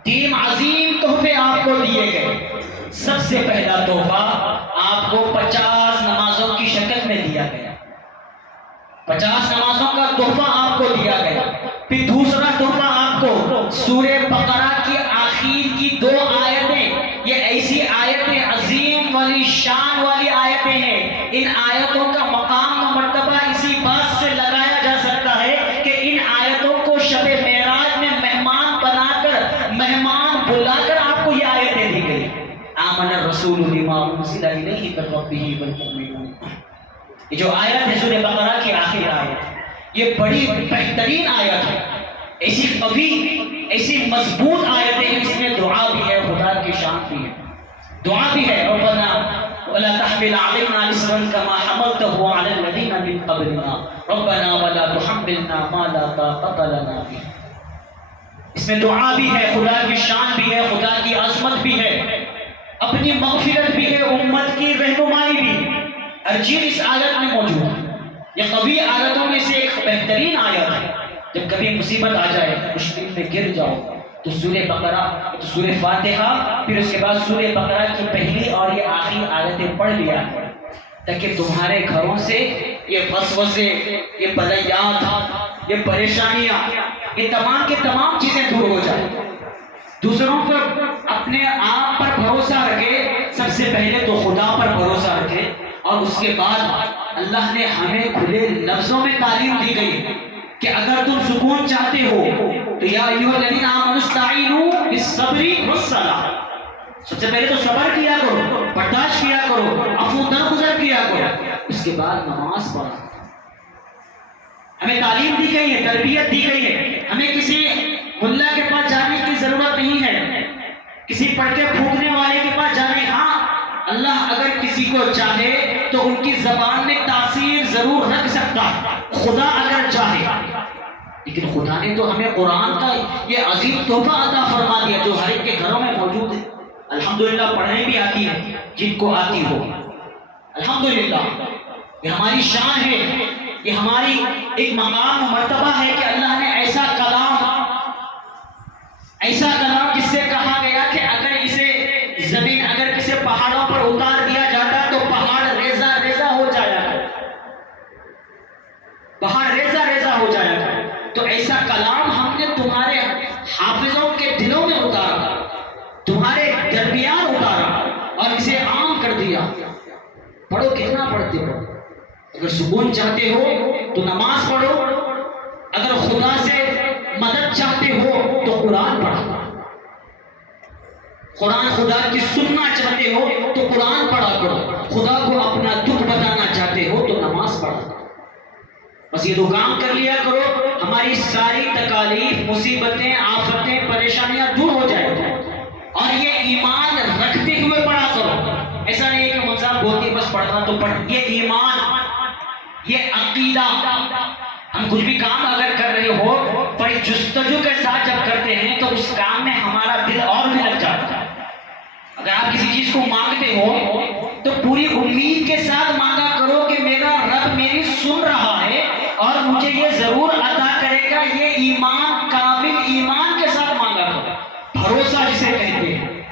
3 عظیم تحفے آپ کو دیے گئے۔ سب سے پہلا تحفہ آپ کو 50 نمازوں کی شکل میں دیا گیا، 50 نمازوں کا تحفہ آپ کو دیا گیا۔ پھر دوسرا تحفہ آپ کو سورہ بقرہ کی آخر کی 2 آیتیں، یہ ایسی آیتیں عظیم والی شان والی آیتیں ہیں، ان آیتوں کا مقام و مرتبہ اسی بات سے لگایا جا سکتا ہے کہ ان آیتوں کو شب معراج میں مہمان بنا کر، مہمان بلا کر آپ کو یہ آیتیں دی گئی۔ آمن الرسول بما انزل الیہ من ربہ والمؤمنون، یہ جو آیت ہے سورہ بقرہ کی آخری آیت، یہ بڑی بہترین آیت ہے، ایسی قوی، ایسی مضبوط آیت ہے، اس میں دعا بھی ہے، خدا کی شان بھی ہے، دعا بھی ہے ربنا ولا تحمل علينا إصرا كما حملته على الذين من قبلنا ربنا ولا تحملنا ما لا طاقة لنا به۔ اس میں دعا بھی ہے، خدا کی شان بھی ہے، خدا کی عظمت بھی ہے، اپنی مغفرت بھی ہے، امت کی رہنمائی بھی، ہر چیز اس آیت میں موجود ہے۔ یہ قوی آیتوں میں سے ایک بہترین آیت ہے۔ جب کبھی مصیبت آ جائے، مشکل میں گر جاؤ، تو سورہ بقرہ، تو سورہ فاتحہ، پھر اس کے بعد سورہ بقرہ کی پہلی اور یہ آخری آیتیں پڑھ لیا تاکہ تمہارے گھروں سے یہ وسوسے، یہ بلیات، یہ پریشانیاں، یہ تمام کی تمام چیزیں دور ہو جائیں۔ دوسروں پر اپنے آپ پر بھروسہ رکھے، سب سے پہلے تو خدا پر بھروسہ رکھے، اور اس کے بعد اللہ نے ہمیں کھلے لفظوں میں تعلیم دی گئی کہ اگر تم سکون چاہتے ہو تو یا ایھا الذین آمنوا استعینوا بالصبر والصلاۃ، سب سے پہلے تو صبر کیا کرو، برداشت کیا کرو، عفو درگزر کیا کرو، اس کے بعد نماز پڑھو۔ ہمیں تعلیم دی گئی ہے، تربیت دی گئی ہے، ہمیں کسی ملا کے پاس جانے کی ضرورت نہیں ہے، کسی پڑھ کے پھونکنے والے کے پاس جانے۔ ہاں اللہ اگر کسی کو چاہے تو ان کی زبان میں تاثیر ضرور رکھ سکتا ہے، خدا اگر چاہے، لیکن خدا نے تو ہمیں قرآن کا یہ عظیم تحفہ عطا فرما دیا جو ہر ایک کے گھروں میں موجود ہے۔ الحمدللہ پڑھنے بھی آتی ہے جن کو آتی ہو، الحمدللہ یہ ہماری شان ہے، یہ ہماری ایک مقام و مرتبہ ہے کہ اللہ نے ایسا کلام جس سے کہا گیا کہ اگر اسے زمین، اگر کسی پہاڑوں پر اتار دیا جاتا تو پہاڑ ریزہ ریزہ ہو جایا کرے، پہاڑ ریزہ ریزہ ہو جایا کرے، تو ایسا کلام ہم نے تمہارے حافظوں کے دلوں میں اتارا، تمہارے درمیان اتارا اور اسے عام کر دیا۔ پڑھو، کتنا پڑھتے ہو؟ اگر سکون چاہتے ہو تو نماز پڑھو، اگر خدا سے مدد چاہتے ہو تو قرآن پڑھو، قرآن خدا کی سننا چاہتے ہو تو قرآن پڑھا کرو، خدا کو اپنا دکھ بتانا چاہتے ہو تو نماز پڑھا کرو۔ بس یہ دو کام کر لیا کرو، ہماری ساری تکالیف، مصیبتیں، آفتیں، پریشانیاں دور ہو جائیں گی۔ اور یہ ایمان رکھتے ہوئے پڑھا کرو، ایسا نہیں ہے کہ مولوی صاحب بولتی بس پڑھنا تو پڑھ، یہ ایمان، یہ عقیدہ، ہم کچھ بھی کام اگر کر رہے ہو بڑی جستجو کے ساتھ جب کرتے ہیں تو اس کام میں ہمارا دل اور بھی لگ جاتا ہے۔ اگر آپ کسی چیز کو مانگتے ہو تو پوری امید کے ساتھ مانگا کرو کہ میرا رب میری سن رہا ہے اور مجھے یہ ضرور عطا کرے گا، یہ ایمان، کامل ایمان کے ساتھ مانگا کرو، بھروسہ جسے کہتے ہیں،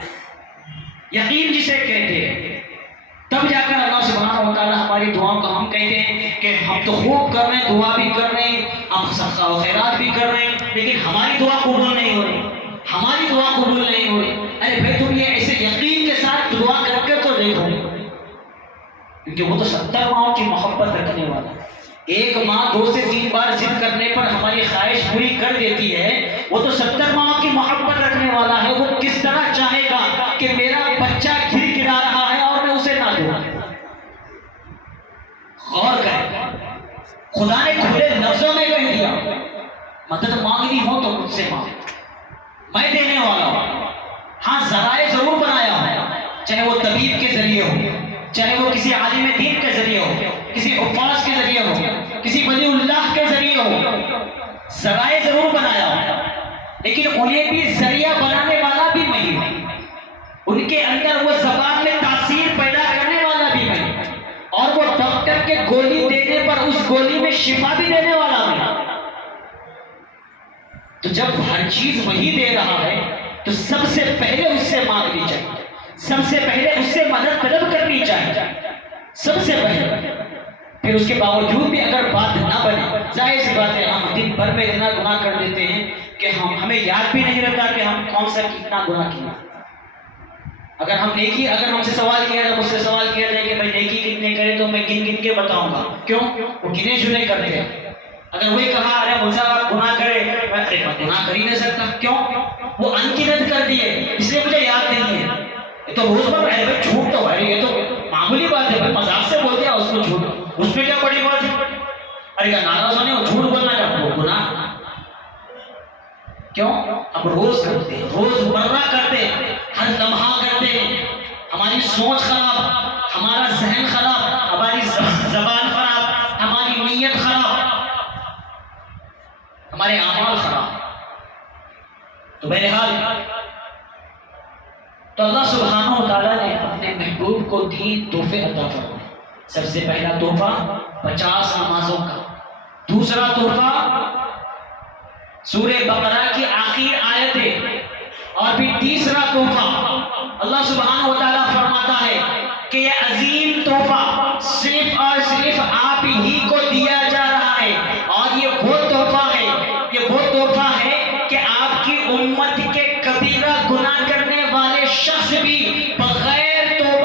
یقین جسے کہتے ہیں، تب جا کر اللہ سبحانہ و تعالیٰ ہماری دعاؤں کو، ہم کہتے ہیں کہ ہم تو خوب کر رہے ہیں، دعا بھی کر رہے ہیں، ہم صدقہ و خیرات بھی کر رہے ہیں، لیکن ہماری دعا قبول نہیں ہو رہی، ہماری دعا قبول نہیں ہو رہی۔ ارے بھائی تم یہ ایسے یقین کے ساتھ دعا کر کے تو دیکھو، کیونکہ وہ تو 70 ماہوں کی محبت رکھنے والا ہے۔ ایک ماں 2 سے 3 بار ضد کرنے پر ہماری خواہش پوری کر دیتی ہے، وہ تو 70 ماہوں کی محبت رکھنے والا ہے، وہ کس طرح چاہے گا کہ میرا بچہ گر گرا رہا ہے اور میں اسے نہ دوں۔ غور کریں، خدا نے کھلے لفظوں میں کہہ دیا مدد مانگنی ہو تو مجھ سے مانگ، میں دینے والا ہوں۔ ہاں ذرائع ضرور بنایا ہوں، چاہے وہ طبیب کے ذریعے ہو، چاہے وہ کسی عالم دین کے ذریعے ہو، کسی حفاظ کے ذریعے ہو، کسی ولی اللہ کے ذریعے ہو، ذرائع ضرور بنایا ہوں، لیکن انہیں بھی ذریعہ بنانے والا بھی میں ہوں، ان کے اندر وہ زبان میں تاثیر پیدا کرنے والا بھی میں، اور وہ ڈاکٹر کے گولی دینے پر اس گولی میں شفا بھی دینے والا بھی۔ تو جب ہر چیز وہی دے رہا ہے تو سب سے پہلے اس سے مانگنی چاہیے، سب سے پہلے اس سے مدد طلب کرنی چاہیے، سب سے پہلے۔ پھر اس کے باوجود بھی اگر بات نہ بنے، ظاہر سی بات ہے ہم دن بھر میں اتنا گناہ کر دیتے ہیں کہ ہمیں یاد بھی نہیں رہتا کہ ہم کون سا کتنا گناہ کیا۔ اگر ہم نیکی، اگر ہم سے سوال کیا جائے، مجھ سے سوال کیا جائے کہ بھائی نیکی کتنے کرے تو میں گن گن کے بتاؤں گا، کیوں؟ وہ گنے چنے کرتے ہیں۔ اگر وہی کہا ارے مجھ سے آپ گناہ کرے، میں گناہ کر ہی نہیں سکتا، کیوں؟ وہ انگنت کر دیے، اس لیے مجھے یاد نہیں ہے۔ یہ تو روز پر ہے بھائی، جھوٹ تو ہے، یہ تو معمولی بات ہے بھائی، مذاق سے بول دیا اس کو جھوٹ، اس میں کیا بڑی بات ہے؟ ارے کیا ناراض ہونے، وہ جھوٹ بولنا کیا وہ گناہ؟ کیوں؟ اب روز کرتے ہیں، روز مرہ کرتے ہیں، ہر لمحہ کرتے ہیں، ہماری سوچ خراب، ہمارا ذہن خراب، ہماری زبان خراب، ہماری نیت خراب، ہمارے اعمال خراب۔ تو بہرحال تو اللہ سبحانہ و تعالیٰ نے اپنے محبوب کو 3 تحفے عطا فرمائے۔ سب سے پہلا تحفہ 50 نمازوں کا، دوسرا تحفہ سورہ بقرہ کی آخری آیتیں، اور پھر تیسرا تحفہ اللہ سبحانہ و تعالیٰ فرماتا ہے کہ یہ عظیم تحفہ صرف اور صرف آپ ہی کو دیا جا رہا ہے، اور یہ وہ تحفہ ہے، یہ وہ تحفہ ہے کہ آپ کی امت کے کبیرہ گناہ کرنے والے شخص بھی بغیر توبہ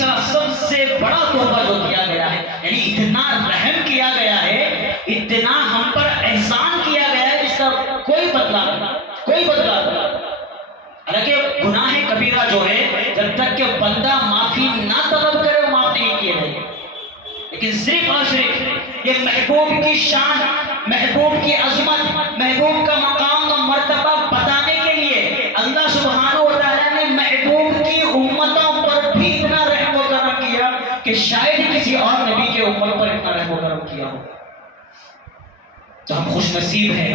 صلی اللہ علیہ وسلم سب سے بڑا تحفہ جو دیا گیا ہے، یعنی اتنا رحم کیا گیا ہے، اتنا ہم پر احسان کیا گیا ہے، اس کا کوئی بدلہ نہیں، کوئی بدلہ نہیں۔ حالانکہ گناہ کبیرہ جو ہے جب تک کہ بندہ معافی نہ طلب کرے وہ معاف نہیں کیے جائیں، لیکن صرف اور صرف یہ محبوب کی شان، محبوب کی عظمت، محبوب کا مقام و مرتبہ بتانے کے لیے اللہ سبحانہ و تعالیٰ نے محبوب کی امتوں پر بھی اتنا رحم و کرم کیا کہ شاید کسی اور نبی کے امت پر اتنا رحم و کرم کیا ہو۔ تو ہم خوش نصیب ہیں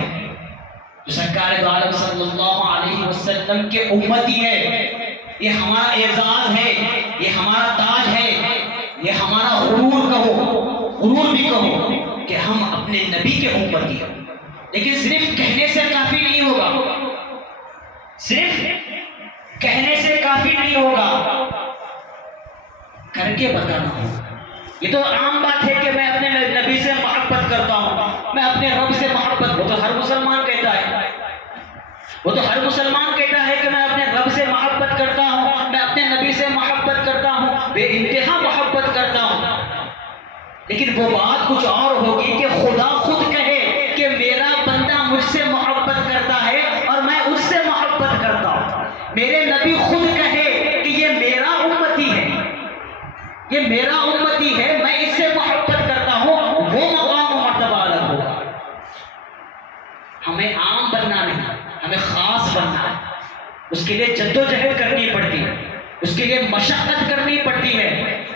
جو سرکار دو عالم صلی اللہ علیہ وسلم کے امتی ہے۔ یہ ہمارا اعزاز ہے، یہ ہمارا تاج ہے، یہ ہمارا غرور کہو، غرور بھی کہو کہ ہم اپنے نبی کے امتی ہیں۔ لیکن صرف کہنے سے کافی نہیں ہوگا، صرف کہنے سے کافی نہیں ہوگا، کر کے بتانا ہوگا۔ یہ تو عام بات ہے کہ میں اپنے نبی سے محبت کرتا ہوں، میں اپنے رب سے محبت، وہ تو ہر مسلمان کہتا ہے، وہ تو ہر مسلمان کہتا ہے کہ میں اپنے رب سے محبت کرتا ہوں، میں اپنے نبی سے محبت کرتا ہوں، بے انتہا محبت کرتا ہوں۔ لیکن وہ بات کچھ اور ہوگی کہ خدا خود کہے کہ میرا بندہ مجھ سے محبت کرتا ہے اور میں اس سے محبت کرتا ہوں۔ میرے نبی خود کہے کہ یہ میرا امتی ہے، یہ میرا امتی ہے، میں اس سے محبت کرتا ہوں، وہ مقام و مرتبہ الگ ہوگا۔ ہمیں عام بننا نہیں، ہمیں خاص بننا ہے۔ اس کے لیے جدوجہد کرنی پڑتی ہے، اس کے لیے مشقت کرنی پڑتی ہے،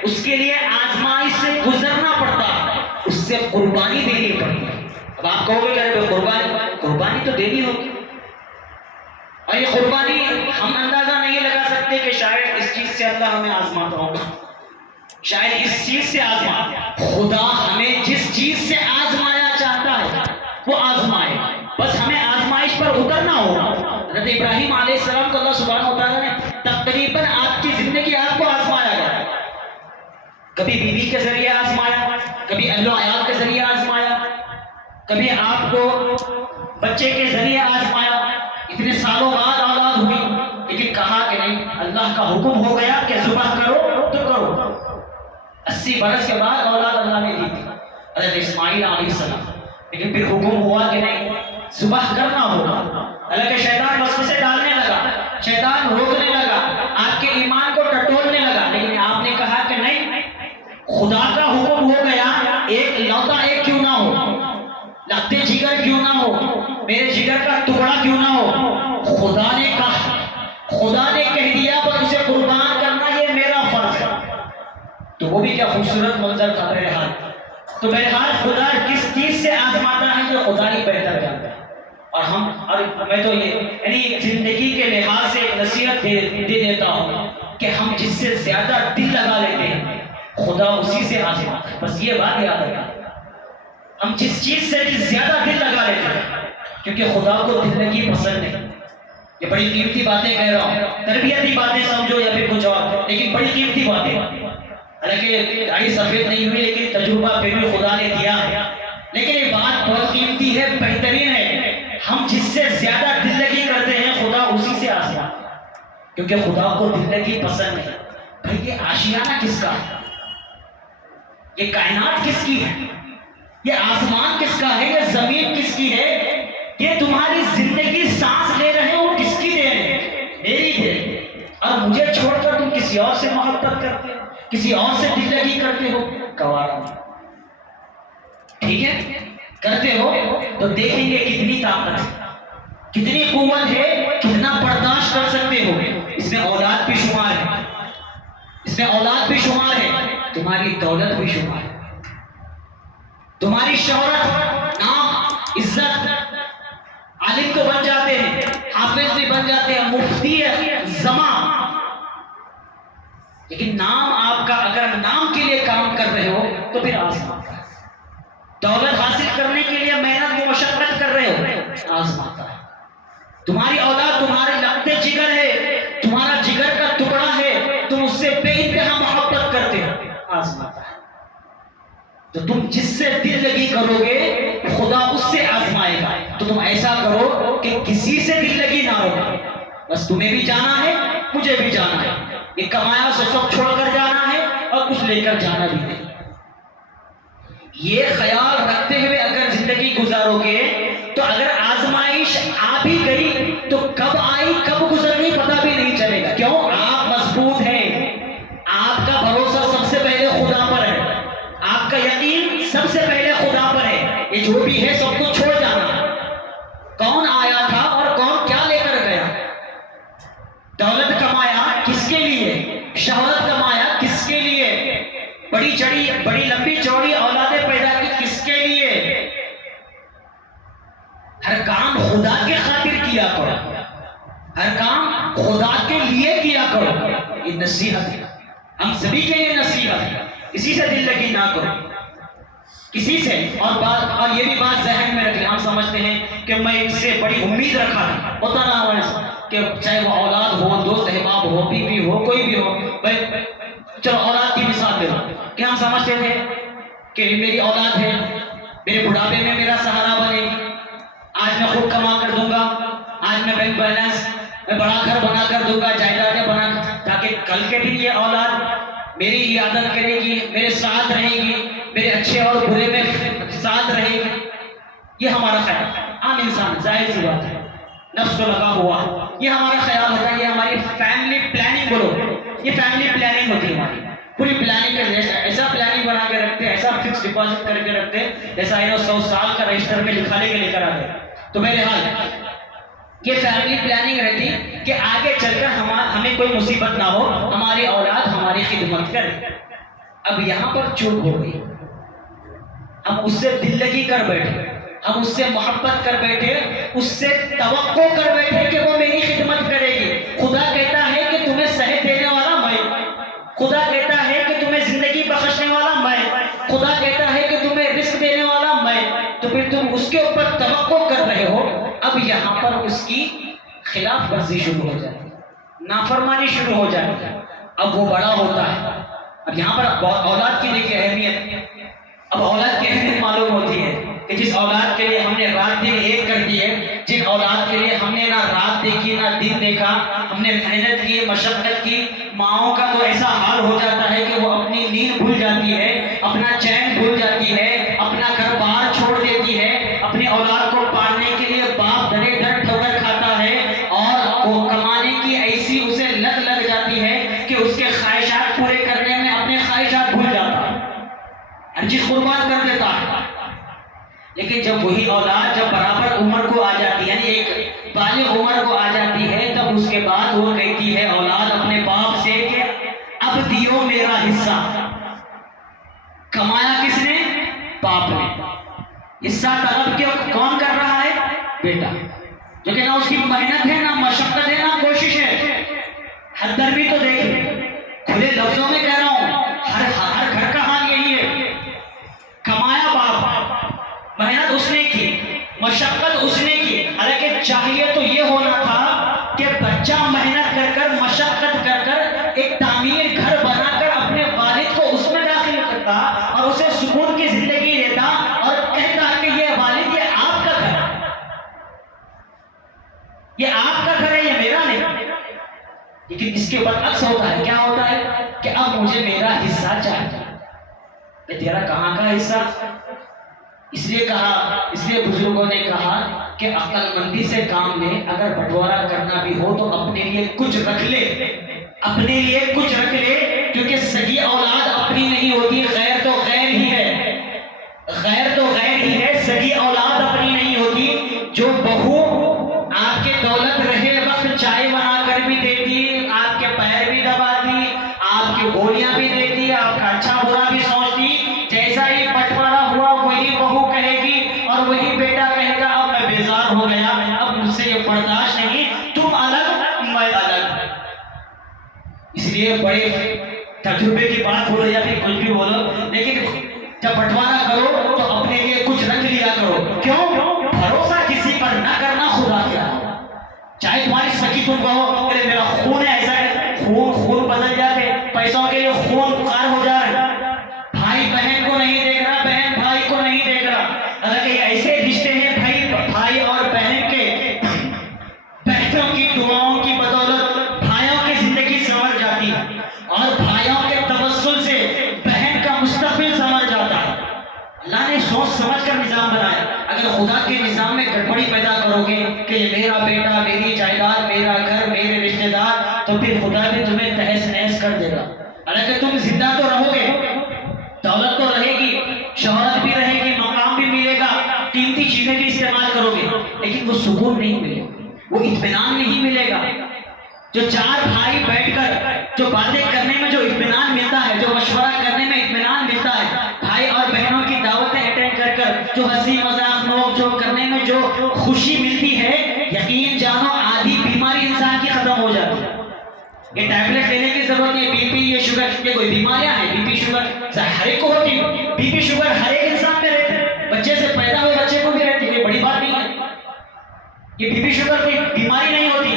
اس کے لیے آزمائش سے گزرنا پڑتا ہے، اس سے قربانی دینی پڑتی ہے۔ اب آپ کہو گے کہ قربانی تو دینی ہوگی، اور یہ قربانی ہم اندازہ نہیں لگا سکتے کہ شاید اس چیز سے اللہ ہمیں آزماتا ہوگا، شاید اس چیز سے خدا ہمیں جس چیز سے آزمایا چاہتا ہے وہ آزمائے، بس ہمیں آزمائش پر اترنا ہوگا۔ حضرت ابراہیم علیہ السلام کو اللہ سبحانہ و تعالیٰ نے تقریباً آپ کی زندگی آپ کو آزمایا گیا، کبھی بیوی کے ذریعے آزمایا، کبھی اہل و عیال کے ذریعے آزمایا، کبھی آپ کو بچے کے ذریعے آزمایا، اتنے سالوں بعد اولاد ہوئی، لیکن کہا کہ نہیں، اللہ کا حکم ہو گیا کہ ذبح کرو تو کرو۔ 80 برس کے بعد اولاد اللہ نے دی تھی حضرت اسماعیل علیہ السلام، لیکن پھر حکم ہوا کہ نہیں، ذبح کرنا ہوگا۔ حالانکہ شیطان وسوسے ڈالنے لگا، شیطان روکنے لگا، آپ کے ایمان کو ٹٹولنے لگا، لیکن آپ نے کہا کہ نہیں، خدا کا حکم ہو گیا، ایک لوتا ایک کیوں نہ ہو، لگتے جگر کیوں نہ ہو، میرے جگر کا ٹکڑا کیوں نہ ہو، خدا نے کہا، خدا نے کہہ دیا پر اسے قربان کرنا یہ میرا فرض ہے۔ تو وہ بھی کیا خوبصورت منظر تھا بہرحال۔ تو بہرحال خدا کس چیز سے آزماتا ہے جو خدا ہی بہتر جانتا ہے، اور میں تو یہ یعنی زندگی کے لحاظ سے نصیحت دے دیتا ہوں کہ ہم جس سے زیادہ دل لگا لیتے ہیں خدا اسی سے آزماتا ہے، بس یہ بات یاد رکھیں، ہم جس چیز سے زیادہ دل لگا لیتے ہیں، کیونکہ خدا کو دل لگی پسند نہیں۔ یہ بڑی قیمتی باتیں کہہ رہا ہوں، تربیتی باتیں سمجھو یا پھر کچھ اور، لیکن بڑی قیمتی باتیں، حالانکہ داڑھی سفید نہیں ہوئی لیکن تجربہ پھر بھی خدا نے دیا ہے، لیکن یہ بات بہت قیمتی ہے، بہترین ہے، ہم جس سے زیادہ دل لگی کرتے ہیں خدا اسی سے آزماتا ہے، کیونکہ خدا کو دل لگی پسند ہے۔ بھائی یہ آشیانہ کس کا ہے، یہ کائنات کس کی ہے، یہ آسمان کس کا ہے، یہ زمین کس کی ہے، یہ تمہاری زندگی سانس لے رہے ہو کس کی دین ہے، میری دین، اور مجھے چھوڑ کر تم کسی اور سے محبت کرتے ہو، کسی اور سے دل لگی کرتے ہو، گوارا نہیں۔ ٹھیک ہے، کرتے ہو تو دیکھیں گے کتنی طاقت ہے، کتنی قوت ہے، کتنا برداشت کر سکتے ہو۔ اس میں اولاد بھی شمار ہے، اس میں اولاد بھی شمار ہے، تمہاری دولت بھی شمار ہے، تمہاری شہرت، نام، عزت، عالم کو بن جاتے ہیں، حافظ بھی بن جاتے ہیں، مفتی زمان، لیکن نام آپ کا اگر نام کے لیے کام کر رہے ہو تو پھر آزماتا ہے، دولت حاصل کرنے کے لیے محنت و مشقت کر رہے ہو، آزماتا ہے، تمہاری اولاد تمہارے لگتے جگر ہے، تمہارا جگر کا ٹکڑا ہے، تم اس سے بے انتہا محبت کرتے ہو، آزماتا ہے۔ تو تم جس سے دل لگی کرو گے خدا اس سے آزمائے گا، تو تم ایسا کرو کہ کسی سے دل لگی نہ ہو، بس تمہیں بھی جانا ہے، مجھے بھی جانا ہے، یہ کمایا سب چھوڑ کر جانا ہے، اور کچھ لے کر جانا بھی نہیں. یہ خیال رکھتے ہوئے اگر زندگی گزارو گے تو اگر آزمائش آ بھی گئی تو کب آئی کب گزر گئی پتہ بھی نہیں چلے گا. کیوں؟ آپ مضبوط ہیں، آپ کا بھروسہ سب سے پہلے خدا پر ہے، آپ کا یقین سب سے پہلے خدا پر ہے. یہ جو بھی ہے سب کو چھوڑ جانا. کون آیا تھا اور کون کیا لے کر گیا؟ دولت کمایا کس کے لیے؟ شہرت کمایا کس کے لیے؟ بڑی لمبی چوڑی اولادیں پیدا کی کس کے لیے؟ ہر کام خدا کے خاطر کیا کرو، ہر کام خدا کے لیے کیا کرو. یہ نصیحت ہے، ہم سبھی کے لیے نصیحت ہے. کسی سے دل لگی نہ کرو، کسی سے. اور یہ بھی بات ذہن میں رکھیں، ہم سمجھتے ہیں کہ میں اس سے بڑی امید رکھا ہے، ہوتا نہ ہو کہ چاہے وہ اولاد ہو، دوست احباب ہو، بیوی ہو، کوئی بھی ہو. چلو اولاد کی مثال دے دو کہ ہم سمجھتے تھے کہ میری اولاد ہے، میرے بڑھاپے میں میرا سہارا بنے گی. آج میں خود کما کر دوں گا، آج میں بینک بیلنس، میں بڑا گھر بنا کر دوں گا، جائیدادیں بنا کر، تاکہ کل کے دن یہ اولاد میری عیادت کرے گی، میرے ساتھ رہے گی، میرے اچھے اور برے میں ساتھ رہے گی. یہ ہمارا خیال ہے. عام انسان، ظاہر سی بات ہے، نفس کو لگا ہوا یہ ہمارا خیال ہوتا ہے. یہ ہماری فیملی پلاننگ بولو، یہ فیملی پلاننگ ہوتی ہے ہماری. پوری پلاننگ کر ایسا پلاننگ بنا کے رکھتے، ایسا فکس ڈپازٹ کر کے رکھتے جیسا 100 سال کا رجسٹر میں لکھا لے کر آتے. تو میرے حال یہ فیملی پلاننگ رہتی کہ آگے چل کر ہمیں کوئی مصیبت نہ ہو، ہماری اولاد ہماری خدمت کرے. اب یہاں پر چوک ہو گئی، ہم اس سے دل لگی کر بیٹھے، ہم اس سے محبت کر بیٹھے، اس سے توقع کر بیٹھے کہ وہ میری خدمت کرے گی. خدا کہتا ہے کہ تمہیں صحت دینے والا میں، خدا کہتا ہے کہ تمہیں زندگی بخشنے والا میں، خدا کہتا ہے کہ تمہیں رزق دینے والا میں. تو پھر تم اس کے اوپر توقع کر رہے ہو. اب یہاں پر اس کی خلاف ورزی شروع ہو جاتی ہے، نافرمانی شروع ہو جاتی ہے. اب وہ بڑا ہوتا ہے. اب یہاں پر اولاد کی دیکھیے اہمیت. اب اولاد کی اہمیت معلوم ہوتی ہے کہ جس اولاد کے لیے ہم نے رات دن ایک کر دی ہے، جن اولاد کے لیے ہم نے نہ رات دیکھی نہ دن دیکھا، ہم نے محنت کی، مشقت کی. ماؤں کا تو ایسا حال ہو جاتا ہے کہ وہ اپنی نیند بھول جاتی ہے، اپنا چین بھول جاتی ہے، اپنا گھر بار چھوڑ دیتی ہے. اپنی اولاد کو پالنے کے لیے باپ دھڑے دھڑ ٹھوکر کھاتا ہے، اور وہ کمانے کی ایسی اسے لت لگ جاتی ہے کہ اس کے خواہشات پورے کرنے میں اپنے خواہشات بھول جاتا ہے، ہر چیز قربان کر دیتا ہے. لیکن جب وہی اولاد جب برابر عمر کو آ جاتی ہے، یعنی ایک بالغ عمر کو آ جاتی ہے، تب اس کے بعد وہ کہتی ہے اولاد اپنے باپ سے کہ اب دیو میرا حصہ. کمایا کس نے؟ باپ نے. حصہ طلب کیوں کون کر رہا ہے؟ بیٹا، جو کہ نہ اس کی محنت ہے، نہ مشقت ہے، نہ کوشش ہے. ہر درمی تو دیکھیں، کھلے لفظوں میں کہہ رہا ہوں، ہر گھر کا حال یہی ہے. کمایا باپ، محنت اس نے کی، مشقت اس نے کی. حالانکہ چاہیے تو یہ ہونا تھا کہ بچہ محنت کر کر، مشقت کر کر ایک تعمیر گھر بنا کر اپنے والد کو اس میں داخل کرتا اور اسے سکون کی زندگی دیتا اور کہتا کہ یہ والد یہ آپ کا گھر ہے، یہ آپ کا گھر ہے، یہ میرا نہیں. لیکن اس کے برعکس ہوتا ہے. کیا ہوتا ہے کہ اب مجھے میرا حصہ چاہیے. تیرا کہاں کا حصہ؟ اس لیے بزرگوں نے کہا کہ عقل مندی سے کام لے. اگر بٹوارا کرنا بھی ہو تو اپنے لیے کچھ رکھ لے، اپنے لیے کچھ رکھ لے. کیونکہ سگی اولاد اپنی نہیں ہوتی، غیر تو غیر ہی ہے، غیر تو غیر ہی ہے، سگی اولاد اپنی نہیں ہوتی. جو بہو آپ کے دولت رہے وقت چائے بنا کر بھی دیتی، آپ کے پیر بھی دباتی، آپ کی گولیاں بھی دیتی، آپ کا اچھا برا بھی سوچتی. جیسا ہی بٹوارا ہوا وہی بہو کہے گی اور وہی بیٹا کہے گا اب میں بیزار ہو گیا، اب مجھ سے یہ برداشت نہیں، تم الگ میں الگ. اس لیے بڑے تجربے کی بات بولو یا پھر کچھ بھی بولو، لیکن جب بٹوارا کرو تو اپنے لیے کچھ رکھ لیا کرو. کیوں؟ بھروسہ کسی پر نہ کرنا خدا کیا. چاہے تمہاری سکی تم کہو کہ میرا خون ہے، ایسا ہے، خون بدل جاتے، پیسوں کے لیے خون بخار ہو جا رہا ہے. بھائی بہن کو نہیں دیکھ رہا، بہن بھائی کو نہیں دیکھ رہا. حالانکہ ایسے رشتے ہیں بھائی اور بہن کے، بہنوں کی دعاؤں کی بدولت بھائیوں کی زندگی سنور جاتی ہے، اور بھائیوں کے توسل سے کہ یہ میرا بیٹا، میری جائیداد، میرا گھر، میرے رشتے دار، تو پھر خدا بھی تمہیں تہس نہس کر دے گا۔ حالانکہ تم زندہ تو رہو گے، دولت تو رہے گی، شہرت بھی رہے گی، مقام بھی ملے گا، قیمتی چیزیں بھی استعمال کرو گے، لیکن وہ سکون نہیں ملے گا، وہ اطمینان نہیں ملے گا۔ جو چار بھائی بیٹھ کر جو باتیں کرنے میں جو اطمینان ملتا ہے، جو مشورہ کرنے میں اطمینان ملتا ہے، بھائی اور بہنوں کی دعوتیں اٹینڈ کر کر جو ہنسی مذاق نوک جھوک کرنے میں جو خوشی ملتی ہے، یقین جانو آدھی بیماری انسان کی ختم ہو جاتی ہے۔ یہ ٹیبلٹ لینے کی ضرورت نہیں ہے، بی پی، یہ شوگر، یہ کوئی بیماریاں ہیں؟ بی پی شوگر ہر ایک کو ہوتی ہے، بی پی شوگر ہر ایک انسان میں رہتے ہیں، بچے سے پیدا ہوئے بچے کو بھی رہتی ہے، کوئی بڑی بات نہیں ہے۔ یہ بی پی شوگر کوئی بیماری نہیں ہوتی،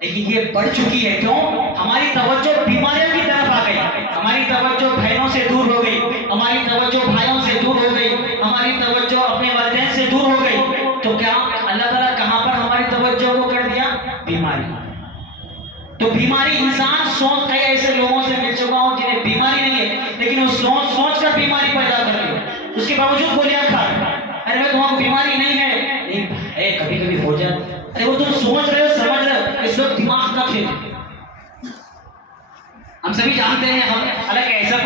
لیکن یہ بڑھ چکی ہے۔ کیوں؟ ہماری توجہ بیماریوں کی طرف آ گئی، ہماری توجہ بہنوں سے دور ہو گئی، ہماری توجہ بھائیوں سے دور ہو گئی، ہماری توجہ اپنے والدین سے دور ہو گئی۔ تو کیا اللہ تعالیٰ کہاں پر ہماری توجہ کو کر دیا؟ بیماری۔ تو بیماری انسان سوچ، کئی ایسے لوگوں سے مل چکا ہوں جنہیں بیماری نہیں ہے، لیکن وہ سوچ سوچ کر بیماری پیدا کر رہی ہے، اس کے باوجود گولیاں کھا رہے ہیں۔ ارے بھائی تمہیں بیماری نہیں ہے، نہیں ہے، کبھی کبھی ہو جاتی ہے۔ ارے وہ تم سوچ رہے ہو، سمجھ رہے ہو، اس وقت دماغ کا کھیل ہے۔ ہم سبھی جانتے ہیں، ہم حالانکہ ایسا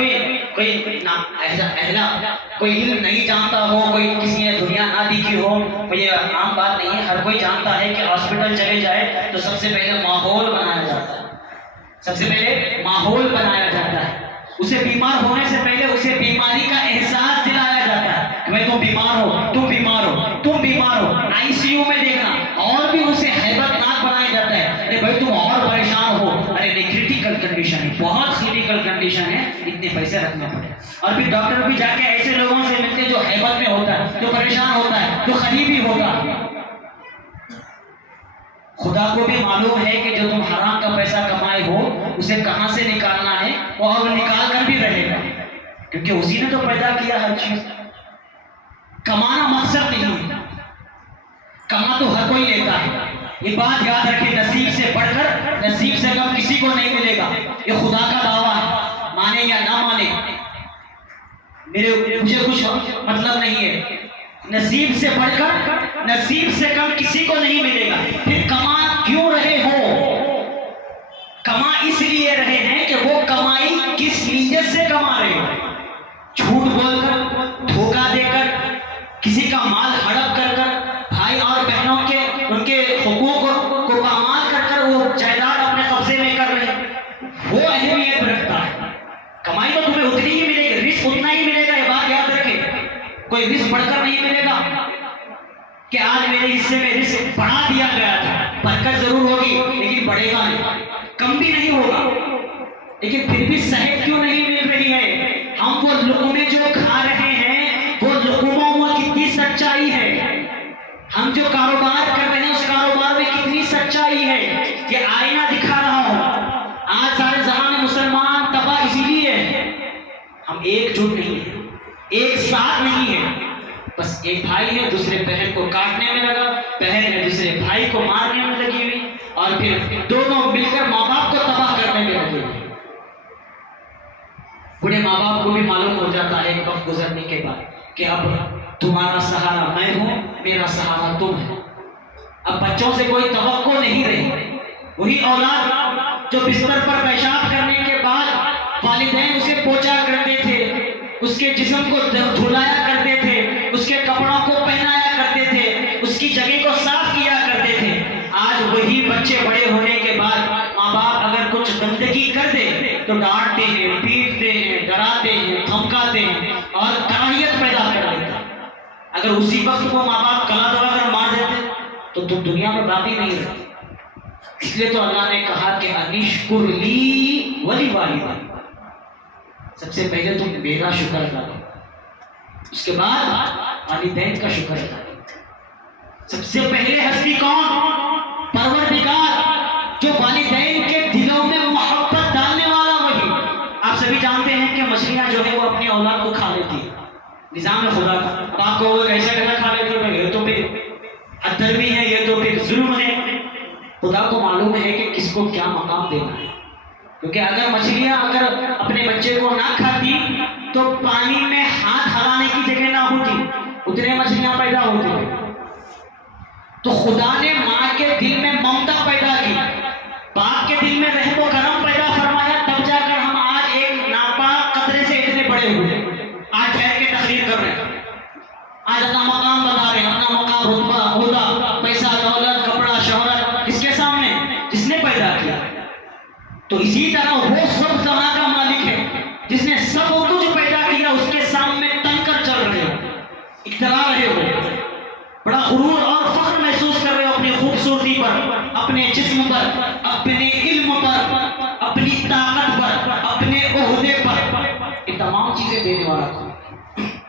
کوئی علم نہیں جانتا ہو، کوئی کسی نے دنیا نہ دیکھی ہو، یہ عام بات نہیں ہے، ہر کوئی جانتا ہے کہ ہاسپٹل چلے جائے تو سب سے پہلے ماحول بنایا جاتا ہے، سب سے پہلے ماحول بنایا جاتا ہے، اسے بیمار ہونے سے پہلے اسے بیماری کا احساس دلایا جاتا ہے کہ بھائی تم بیمار ہو، تم بیمار ہو، تم بیمار ہو، آئی سی یو میں دیکھنا، اور بھی اسے ہیبت ناک بنایا جاتا ہے، ارے بھائی تم اور پریشان ہو، ارے نہیں کریٹیکل کنڈیشن ہے، بہت کریٹیکل کنڈیشن ہے، اتنے پیسے رکھنا پڑے۔ اور پھر ڈاکٹر بھی جا کے ایسے لوگوں سے ملتے جو ہیبت میں ہوتا ہے، جو پریشان ہوتا ہے، جو قریبی ہوتا ہے۔ خدا کو بھی معلوم ہے کہ جو تم حرام کا پیسہ کمائے ہو اسے کہاں سے نکالنا ہے، وہ اب نکال کر بھی رہے گا، کیونکہ اسی نے تو پیدا کیا ہر چیز۔ کمانا مقصد نہیں ہے، کما تو ہر کوئی لیتا ہے، یہ بات یاد رکھے، نصیب سے بڑھ کر نصیب سے کم کسی کو نہیں ملے گا، یہ خدا کا دعویٰ ہے، مانے یا نہ مانے مجھے کچھ مطلب نہیں ہے، نصیب سے بڑھ کر نصیب سے کم کسی کو نہیں ملے گا۔ پھر کما کیوں رہے ہو؟ کما اس لیے رہے ہیں کہ وہ کمائی کس نیت سے کما رہے ہو، جھوٹ بول کر، دھوکہ دے کر، کسی کا مال ہڑپ کر کر، بھائی اور بہنوں کے ان کے حقوق کو پامال کر کر وہ جائیداد اپنے قبضے میں کر رہے ہیں، وہ اہمیت رکھتا ہے۔ کمائی تو تمہیں اتنی ہی ملے گی، رزق اتنا ہی ملے گا، یہ بات یاد رکھے، کوئی رزق بڑھ کر نہیں ملے گا کہ آج میرے حصے میں رزق بڑھا دیا گیا تھا، برکت ضرور ہوگی لیکن بڑھے گا نہیں، کم بھی نہیں ہوگا، لیکن پھر بھی صحت کیوں نہیں مل رہی ہے؟ ہم وہ لقمے جو کھا رہے ہیں وہ لقموں میں کتنی سچائی ہے، ہم جو کاروبار کر رہے ہیں اس کاروبار میں کتنی سچائی ہے، یہ آئینہ دکھا رہا ہوں۔ آج سارے جہاں میں مسلمان تباہ اسی لیے ہے، ہم ایک جٹ نہیں ہیں، ایک ساتھ نہیں ہے، بس ایک بھائی ہے دوسرے بہن کو کاٹنے میں لگا، بہن ہے دوسرے بھائی کو مارنے میں لگی ہوئی، اور پھر دونوں مل کر ماں باپ کو تباہ کرنے میں لگے ہوئے۔ بڑے ماں باپ کو بھی معلوم ہو جاتا ہے ایک وقت گزرنے کے بعد کہ اب تمہارا سہارا میں ہوں، میرا سہارا تم ہے، اب بچوں سے کوئی توقع نہیں رہی۔ وہی اولاد جو بستر پر پیشاب کرنے کے بعد والدین اسے پوچھا کرتے تھے، اس کے جسم کو دھلایا کرتے تھے، اس کے کپڑوں کو پہنایا کرتے تھے، اس کی جگہ کو صاف کیا کرتے تھے، آج وہی بچے بڑے ہونے کے بعد ماں باپ اگر کچھ گندگی کر دے تو ڈانٹتے ہیں، پیٹتے ہیں، ڈراتے ہیں، دھمکاتے ہیں اور کراہیت پیدا کر دیتے ہیں۔ اگر اسی وقت وہ ماں باپ گلا دبا کر مار دیتے تو دنیا میں باقی نہیں رہتی۔ اس لیے تو اللہ نے کہا کہ انشکر لی ولی والدی، سب سے پہلے تم میرا شکر ادا کرو، اس کے بعد والدین کا شکر ادا کرو۔ سب سے پہلے ہستی کون؟ پروردگار، جو والدین کے دلوں میں محبت ڈالنے والا وہی۔ آپ سبھی جانتے ہیں کہ مچھلیاں جو ہے وہ اپنی اولاد کو کھا لیتی ہے، نظام ہے خدا کا۔ اب آپ کو کیسا کیسا کھا لیتی ہے؟ یہ تو پھر حد درمی ہے، یہ تو پھر ظلم ہے۔ خدا کو معلوم ہے کہ کس کو کیا مقام دینا ہے، کیونکہ اگر مچھلیاں اگر اپنے بچے کو نہ کھاتی تو پانی میں ہاتھ ہلانے کی جگہ نہ ہوتی، اتنے مچھلیاں پیدا ہوتی۔ تو خدا نے ماں کے دل میں ممتا پیدا کی، باپ کے دل میں رحم و کرم پیدا فرمایا، تب جا کر ہم آج ایک ناپاک قطرے سے اتنے بڑے ہوئے، آج ٹھہر کے تقریر کر رہے ہیں، آج اپنا مقام بتا رہے ہیں، اپنا مقام، رتبہ، عہدہ، پیسہ، دولت، کپڑا، شہرت، کس کے سامنے؟ جس نے پیدا کیا۔ تو اسی طرح وہ سب زمانہ کا مالک ہے جس نے سب کو کچھ پیدا کیا، اس کے سامنے تن کر چل رہے ہو، اقتدار رہے ہو، بڑا غرور اور فخر محسوس کر رہے ہو اپنی خوبصورتی پر، اپنے جسم پر، اپنے علم پر، اپنی طاقت پر، اپنے عہدے پر، یہ تمام چیزیں دینے والا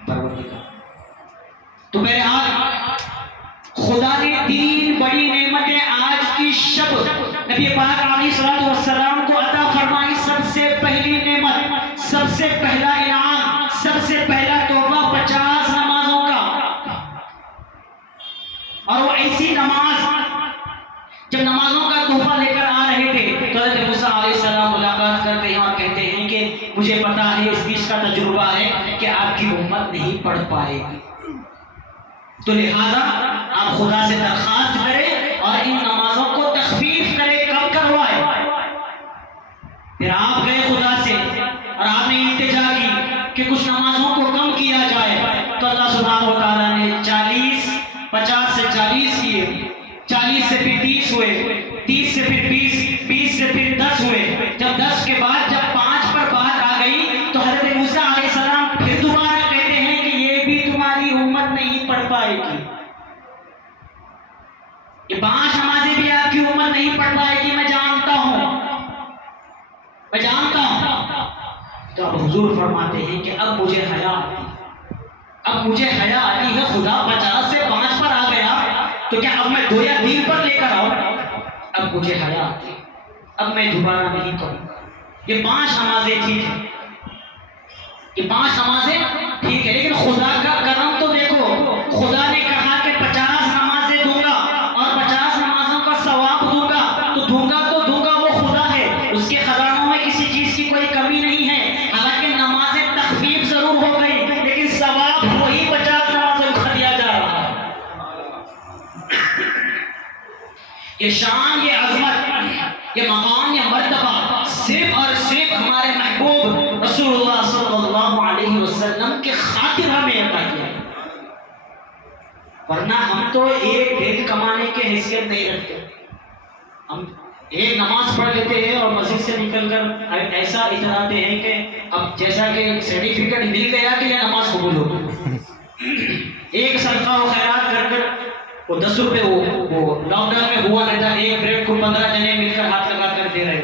پروردگار۔ تو میرے ہاتھ خدا نے 3 بڑی نعمتیں آج کی شب نبی پاک علیہ الصلوۃ والسلام کو عطا فرمائی۔ سب سے پہلی نعمت، سب سے پہلا انعام، سب سے پہلا تحفہ 50 نمازوں کا، اور وہ ایسی نماز جب نمازوں کا تحفہ لے کر آ رہے تھے تو حضرت موسیٰ علیہ السلام ملاقات کرتے ہیں اور کہتے ہیں کہ مجھے پتا ہے، اس بیچ کا تجربہ ہے کہ آپ کی امت نہیں پڑھ پائے گی، تو لہذا آپ خدا سے درخواست کریں اور ان نمازوں کو تخفیف کریں، کم کروائے۔ پھر آپ گئے خدا سے اور آپ نے التجا کی کہ کچھ نمازوں کو کم کیا جائے، تو اللہ سبحانہ و تعالیٰ نے 50 سے 40 کیے، 40 سے پھر 30 ہوئے، 30 سے پھر 20، 20 سے پھر 10 ہوئے۔ جب 10 کے بعد جب 5 پر بات آ گئی تو حضرت موسیٰ علیہ السلام پھر دوبارہ کہتے ہیں کہ یہ بھی تمہاری امت نہیں پڑھ پائے گی، یہ 5 نمازیں بھی آپ کی امت نہیں پڑھ پائے گی، میں جانتا ہوں، میں جانتا ہوں۔ تو اب حضور فرماتے ہیں کہ اب مجھے حیا آتی، اب مجھے حیا آتی ہے، خدا 50 سے 5 پر آ گیا تو کیا اب میں 2 یا 3 پر لے کر آؤں؟ اب مجھے حیا آتی، اب میں دوبارہ نہیں کروں گا۔ یہ 5 نمازیں ٹھیک ہیں، یہ 5 نمازیں ٹھیک ہے، لیکن خدا کا کرم تو دیکھو، خدا نے کہا کہ 50 نمازیں دوں گا اور 50 نمازوں کا ثواب دوں گا، تو دوں گا تو دوں گا، وہ خدا ہے، اس کے خزانوں میں کسی چیز کی کوئی کمی نہیں ہے۔ حالانکہ نمازیں تخفیف ضرور ہو گئی لیکن ثواب وہی 50 نمازوں کا دیا جا رہا ہے۔ یہ شان، یہ عظمت، یہ مقام، یہ مرتبہ صرف اور صرف ہمارے محبوب رسول اللہ صلی اللہ علیہ وسلم کے خاطر ہمیں عطا کیا، ورنہ ہم تو ایک دن کمانے کے حیثیت نہیں رکھتے، ہم ایک نماز پڑھ لیتے ہیں اور مسجد سے نکل کر ایسا اتراتے ہیں کہ اب جیسا کہ سرٹیفکیٹ مل گیا کہ یہ نماز قبول ہو گئی۔ ایک صدقہ و خیرات کر کر وہ 10 روپے وہ لاک ڈاؤن میں ہوا رہتا، ایک بریڈ کو 15 جنے مل کر ہاتھ لگا کر دے رہے،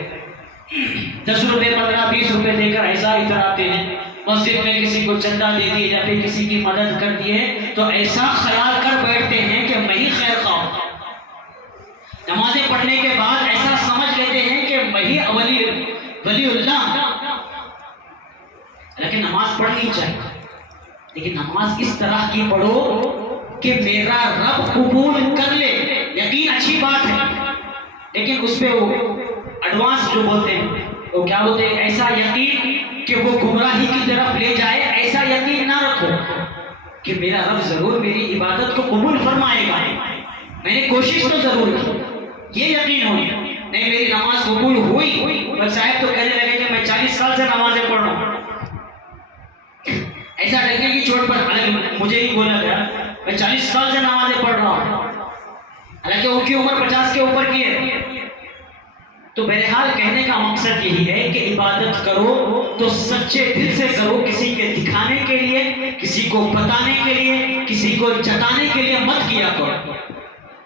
10 روپے 15 20 روپے دے کر ایسا اتراتے ہیں۔ مسجد میں کسی کو چندہ دے دیے یا پھر کسی کی مدد کر دیے تو ایسا خیال کر بیٹھتے ہیں کہ میں ہی خیر خواہ ہوں۔ نمازیں پڑھنے کے بعد ایسا سمجھ لیتے ہیں کہ میں ہی ولی اللہ، لیکن نماز پڑھنی چاہیے، لیکن نماز اس طرح کی پڑھو کہ میرا رب قبول کر لے۔ یقین اچھی بات ہے لیکن اس پہ وہ ایڈوانس جو بولتے ہیں وہ کیا بولتے ہیں، ایسا یقین کہ وہ گمراہی کی طرف لے جائے، ایسا یقین نہ رکھو کہ میرا رب ضرور میری عبادت کو قبول فرمائے گا، میں نے کوشش تو ضرور کی، یہ یقین ہو نہیں میری نماز قبول ہوئی، اور صاحب تو کہنے لگے کہ میں 40 سال سے نمازیں پڑھ رہا ہوں، ایسا ڈنگے کی چوٹ پر مجھے ہی بولا گیا میں 40 سال سے نمازیں پڑھ رہا ہوں، حالانکہ ان کی عمر 50 کے اوپر کی ہے۔ تو بہرحال کہنے کا مقصد یہی ہے کہ عبادت کرو تو سچے دل سے کرو، کسی کے دکھانے کے لیے، کسی کو بتانے کے لیے، کسی کو جتانے کے لیے مت کیا کرو۔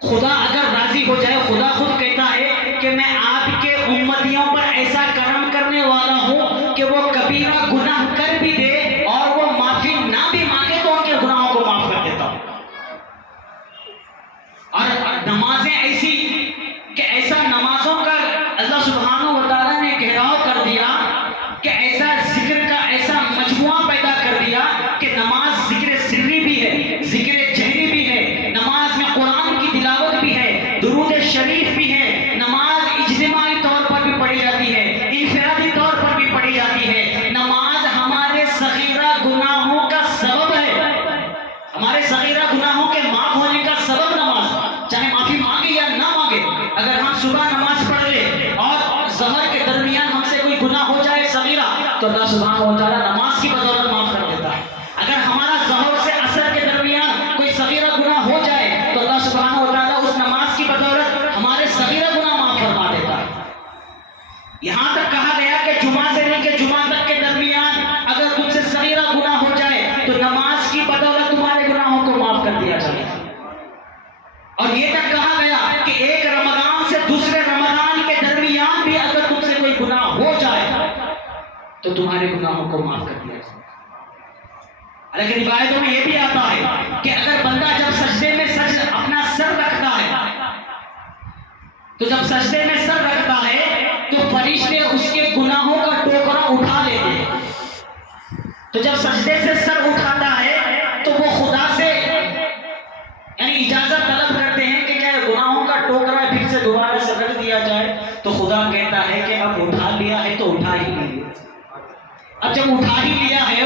خدا اگر راضی ہو جائے، خدا خود کہتا ہے کہ میں آپ کے امتیوں پر ایسا کرم کرنے والا ہوں کہ وہ کبیرہ گناہ کر بھی دے اور وہ معافی نہ بھی مانگے تو ان کے گناہوں کو معاف کر دیتا ہوں۔ اور نمازیں ایسی کہ ایسا نمازوں کا اللہ سبحانہ و تعالیٰ نے گھیراؤ کر دیا کہ ایسا ذکر کا ایسا مجموعہ پیدا کر دیا کہ نماز ذکر سری بھی ہے، ذکر جہری بھی ہے، نماز میں قرآن کی تلاوت بھی ہے، درود شریف بھی ہے، نماز اجتماعی طور پر بھی پڑھی جاتی ہے، انفرادی طور پر بھی پڑھی جاتی ہے۔ نماز ہمارے صغیرہ گناہوں کا سبب ہے، ہمارے صغیرہ گناہوں کے معاف ہونے کا سبب نماز، چاہے سبحانہ و تعالیٰ نماز کی بدولت معاف کر دیتا ہے. اگر ہمارا ظہر سے عصر کے درمیان کوئی صغیرہ گناہ ہو جائے تو اللہ سبحانہ و تعالیٰ اس نماز کی بدولت ہمارے صغیرہ گناہ معاف فرما دیتا ہے. یہاں تک کہا گیا کہ جمعہ سے لے کے جمعہ تک کے درمیان اگر تم سے صغیرہ گناہ ہو جائے تو نماز کی بدولت تمہارے گناہوں کو معاف کر دیا جائے. اور یہ تک کہا گیا کہ ایک رمضان سے دوسرے رمضان کے درمیان بھی اگر تم سے کوئی گناہ ہو جائے تو تمہارے گناہوں کو معاف کر دیا جائے. لیکن روایتوں میں یہ بھی آتا ہے کہ اگر بندہ جب سجدے میں اپنا سر رکھتا ہے تو جب سجدے میں سر رکھتا ہے تو فرشتے اس کے گناہوں کا ٹوکرا اٹھا لیتے ہیں. تو جب سجدے سے سر اٹھاتا ہے تو وہ خدا سے یعنی اجازت طلب کرتے ہیں کہ کیا گناہوں کا ٹوکرا پھر سے دوبارہ سے رکھ دیا جائے. تو خدا کہتا ہے کہ اب اٹھا لیا ہے تو اٹھا ہی لیجیے. اب جب اٹھا ہی لیا ہے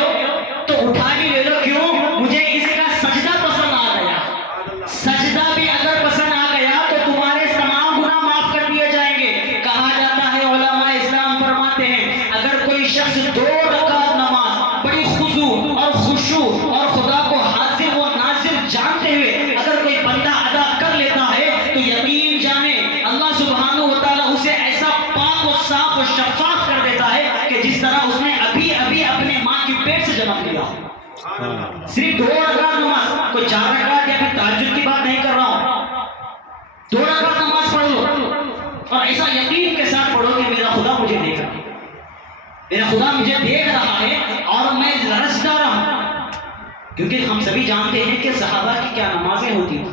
تو اٹھا ہی لے لو. کیوں؟ مجھے اس کا سجدہ پسند آ گیا. سجدہ بھی اگر پسند آ گیا تو تمہارے تمام گناہ معاف کر دیے جائیں گے. کہا جاتا ہے علماء اسلام فرماتے ہیں اگر کوئی شخص 2 رکعت نماز بڑی خضوع اور خشوع اور خدا کو حاضر و ناظر جانتے ہوئے اگر کوئی بندہ ادا کر لیتا ہے تو یقین جانے اللہ سبحانہ و تعالیٰ اسے ایسا پاک و صاف و شفاف کر دیتا ہے کہ جس طرح اس نے ابھی ابھی اپنے ماں کی پیٹ سے جنم لیا. صرف 2 رکعت نماز، کوئی 4 رکعت یا پھر تہجد کی بات نہیں کر رہا ہوں. 2 رکعت نماز پڑھ لو اور ایسا یقین کے ساتھ پڑھو کہ میرا خدا مجھے دیکھ رہا ہے، میرا خدا مجھے دیکھ رہا ہے اور میں لرز جا رہا ہوں. کیونکہ ہم سبھی جانتے ہیں کہ صحابہ کی کیا نمازیں ہوتی ہیں.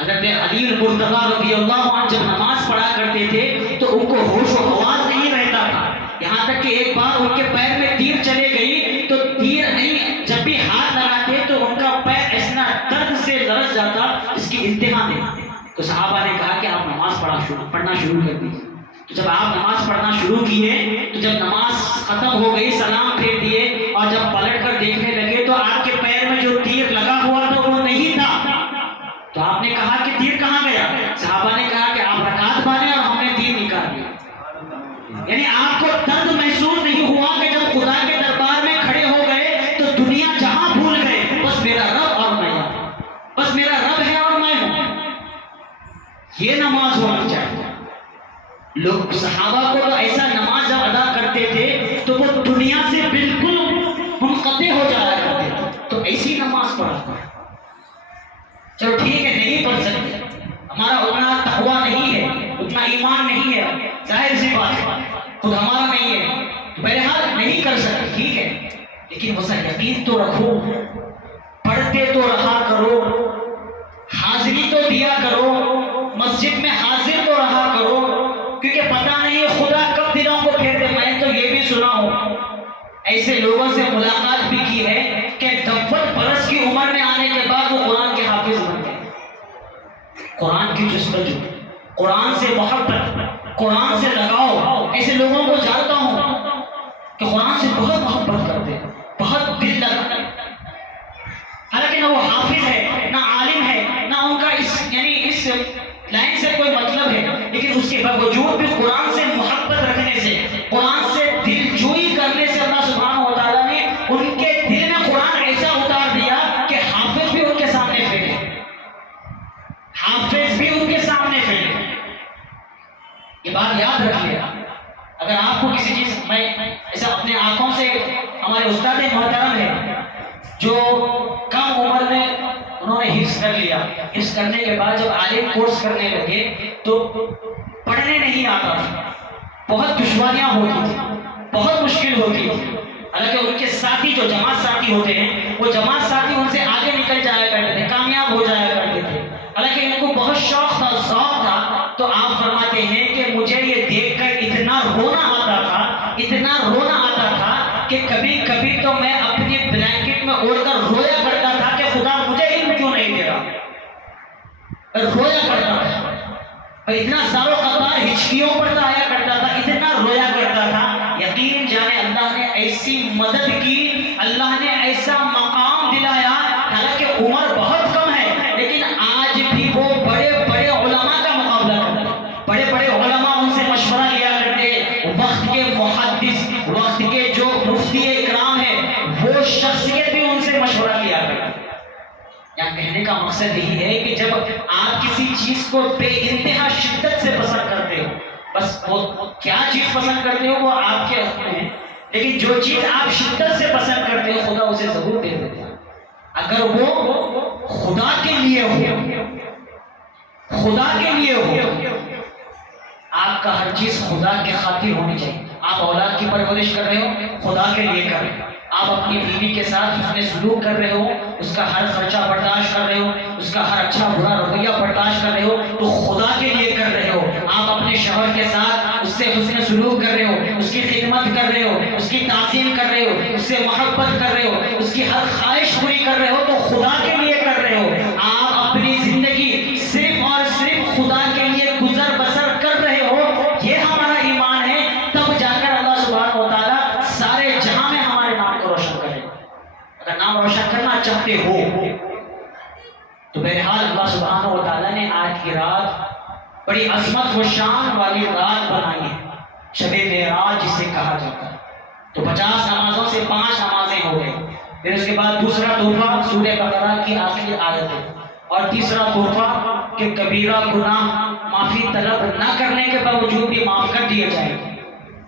حضرت علی المرتضیٰ رضی اللہ عنہ جب نماز پڑھا کرتے تھے تو ان کو ہوش و حواس نہیں رہتا تھا. یہاں تک کہ ایک بار ان کے پیر میں تیر چلے گئی تو تیر نہیں، جب بھی ہاتھ لگاتے تو ان کا پیر ایسا درد سے لرز جاتا اس کی انتہا نہیں. تو صحابہ نے کہا کہ آپ نماز پڑھنا شروع کر دیجیے. تو جب آپ نماز پڑھنا شروع کیے تو جب نماز ختم ہو گئی سلام پھیر دیے اور جب پلٹ کر دیکھنے لگے تو آپ کے پیر میں جو تیر لگا ہوا تھا وہ نہیں تھا. تو آپ نے کہا کہ تیر کہاں گیا؟ صحابہ نے کہا کہ آپ رکعت باندھے اور ہم نے تیر نکال دیا. یعنی آپ کو درد محسوس نہیں ہوا کہ جب خدا کے دربار میں کھڑے ہو گئے تو دنیا جہاں بھول گئے بس میرا رب اور میں، بس میرا رب ہے اور میں ہوں. یہ نماز ہونی چاہیے. لوگ صحابہ کو تو ایسا نماز جب ادا کرتے تھے تو وہ دنیا سے بالکل منقطع ہو جایا کرتے تھے. تو ایسی نماز پڑھا. چلو ٹھیک ہے نہیں پڑھ سکتے، ہمارا اتنا تقویٰ نہیں ہے، اتنا ایمان نہیں ہے، ظاہر سی بات ہے، خود ہمارا نہیں ہے، بہرحال نہیں کر سکتے ٹھیک ہے. لیکن بس یقین تو رکھو، پڑھتے تو رہا کرو، حاضری تو دیا کرو، مسجد میں حاضر تو رہا کرو. کیونکہ پتہ نہیں خدا کب دلوں کو پھیر دے. میں تو یہ بھی سنا ہوں، ایسے لوگوں سے ملاقات بھی کی ہے کہ 90 برس کی عمر میں آنے کے بعد وہ قرآن کے حافظ بن گئے. قرآن کی جستجو، قرآن سے محبت، قرآن سے لگاؤ. ایسے لوگوں کو جانتا ہوں کہ قرآن سے بہت محبت کرتے ہیں، بہت دل لگتا ہے. حالانکہ نہ وہ حافظ ہے، نہ عالم ہے، نہ ان کا اس لائن سے کوئی مطلب ہے، لیکن اس کے باوجود بھی قرآن سے محبت رکھنے سے، قرآن سے دل جوئی کرنے سے اللہ سبحانہ و تعالیٰ نے ان کے دل میں قرآن ایسا اتار دیا کہ حافظ بھی ان کے سامنے پھیلے، حافظ بھی ان کے سامنے پھیلے. یہ بات یاد رکھیے. اگر آپ کو کسی چیز، میں ایسا اپنے آنکھوں سے، ہمارے استاد محترم ہیں جو کم عمر میں انہوں نے حفظ کر لیا. حفظ کرنے کے بعد جب عالم کورس کرنے لگے تو پڑھنے نہیں آتا تھا، بہت دشواریاں ہوتی تھی، بہت مشکل ہوتی تھی. حالانکہ ان کے ساتھی جو جماعت ساتھی ہوتے ہیں وہ جماعت ساتھی ان سے آگے نکل جایا کرتے تھے، کامیاب ہو جایا کرتے تھے. حالانکہ ان کو بہت شوق تھا، ذوق تھا. تو آپ فرماتے ہیں کہ مجھے یہ دیکھ کر اتنا رونا آتا تھا، اتنا رونا آتا تھا کہ کبھی کبھی تو میں اپنی بلینکٹ میں اوڑھ کر رویا کرتا تھا کہ خدا مجھے علم کیوں نہیں دے رہا. رویا کرتا تھا اور اتنا زارو قطار ہچکیوں پر آیا کرتا تھا، اتنا رویا کرتا تھا. یقین جانے اللہ نے ایسی مدد کی، اللہ نے ایسا مقام دلایا. حالانکہ عمر بہت کم ہے لیکن آج بھی وہ بڑے بڑے علماء کا مقابلہ کرتے ہیں. بڑے بڑے علماء ان سے مشورہ لیا کرتے، وقت کے محدث، وقت کے جو مفتی مقصد یہی ہے کہ جب آپ کسی چیز کو بے انتہا شدت سے پسند کرتے ہو، بس وہ کیا چیز پسند کرتے ہو وہ آپ کے حق میں ہے، لیکن جو چیز آپ شدت سے پسند کرتے ہو خدا اسے ضرور دے دیتا ہے، اگر وہ خدا کے لیے ہو، خدا کے لیے ہو۔ آپ کا ہر چیز خدا کے خاطر ہونی چاہیے۔ آپ اولاد کی پرورش کر رہے ہو، خدا کے لیے کر رہے ہو۔ آپ اپنی بیوی کے ساتھ حسن سلوک کر رہے ہو، اس کا ہر خرچہ برداشت کر رہے ہو، اس کا ہر اچھا برا رویہ برداشت کر رہے ہو تو خدا کے لیے کر رہے ہو۔ آپ اپنے شوہر کے ساتھ اس سے حسن سلوک کر رہے ہو، اس کی خدمت کر رہے ہو، اس کی تعظیم کر رہے ہو، اس سے محبت کر رہے ہو، اس کی ہر خواہش پوری کر رہے ہو تو خدا کے لیے کر رہے ہو۔ آپ اپنی زندگی صرف اور صرف خدا کے لیے گزر بسر کر رہے ہو، یہ ہمارا ایمان ہے، تب جا کر اللہ سبحانہ و تعالیٰ سارے جہاں میں ہمارے نام کو روشن کرے۔ اگر نام روشن کرنا چاہتے ہو تو بہرحال اللہ سبحانہ و تعالیٰ نے آج کی رات بڑی عظمت و شان والی رات بنائی ہے، شب معراج جسے کہا جاتا ہے۔ تو 50 نمازوں سے 5 نمازیں ہو گئی، پھر اس کے بعد دوسرا تحفہ سورہ بقرہ کی آخری آیت ہے، اور تیسرا تحفہ کہ کبیرہ گناہ معافی طلب نہ کرنے کے باوجود بھی معاف کر دیے جائیں۔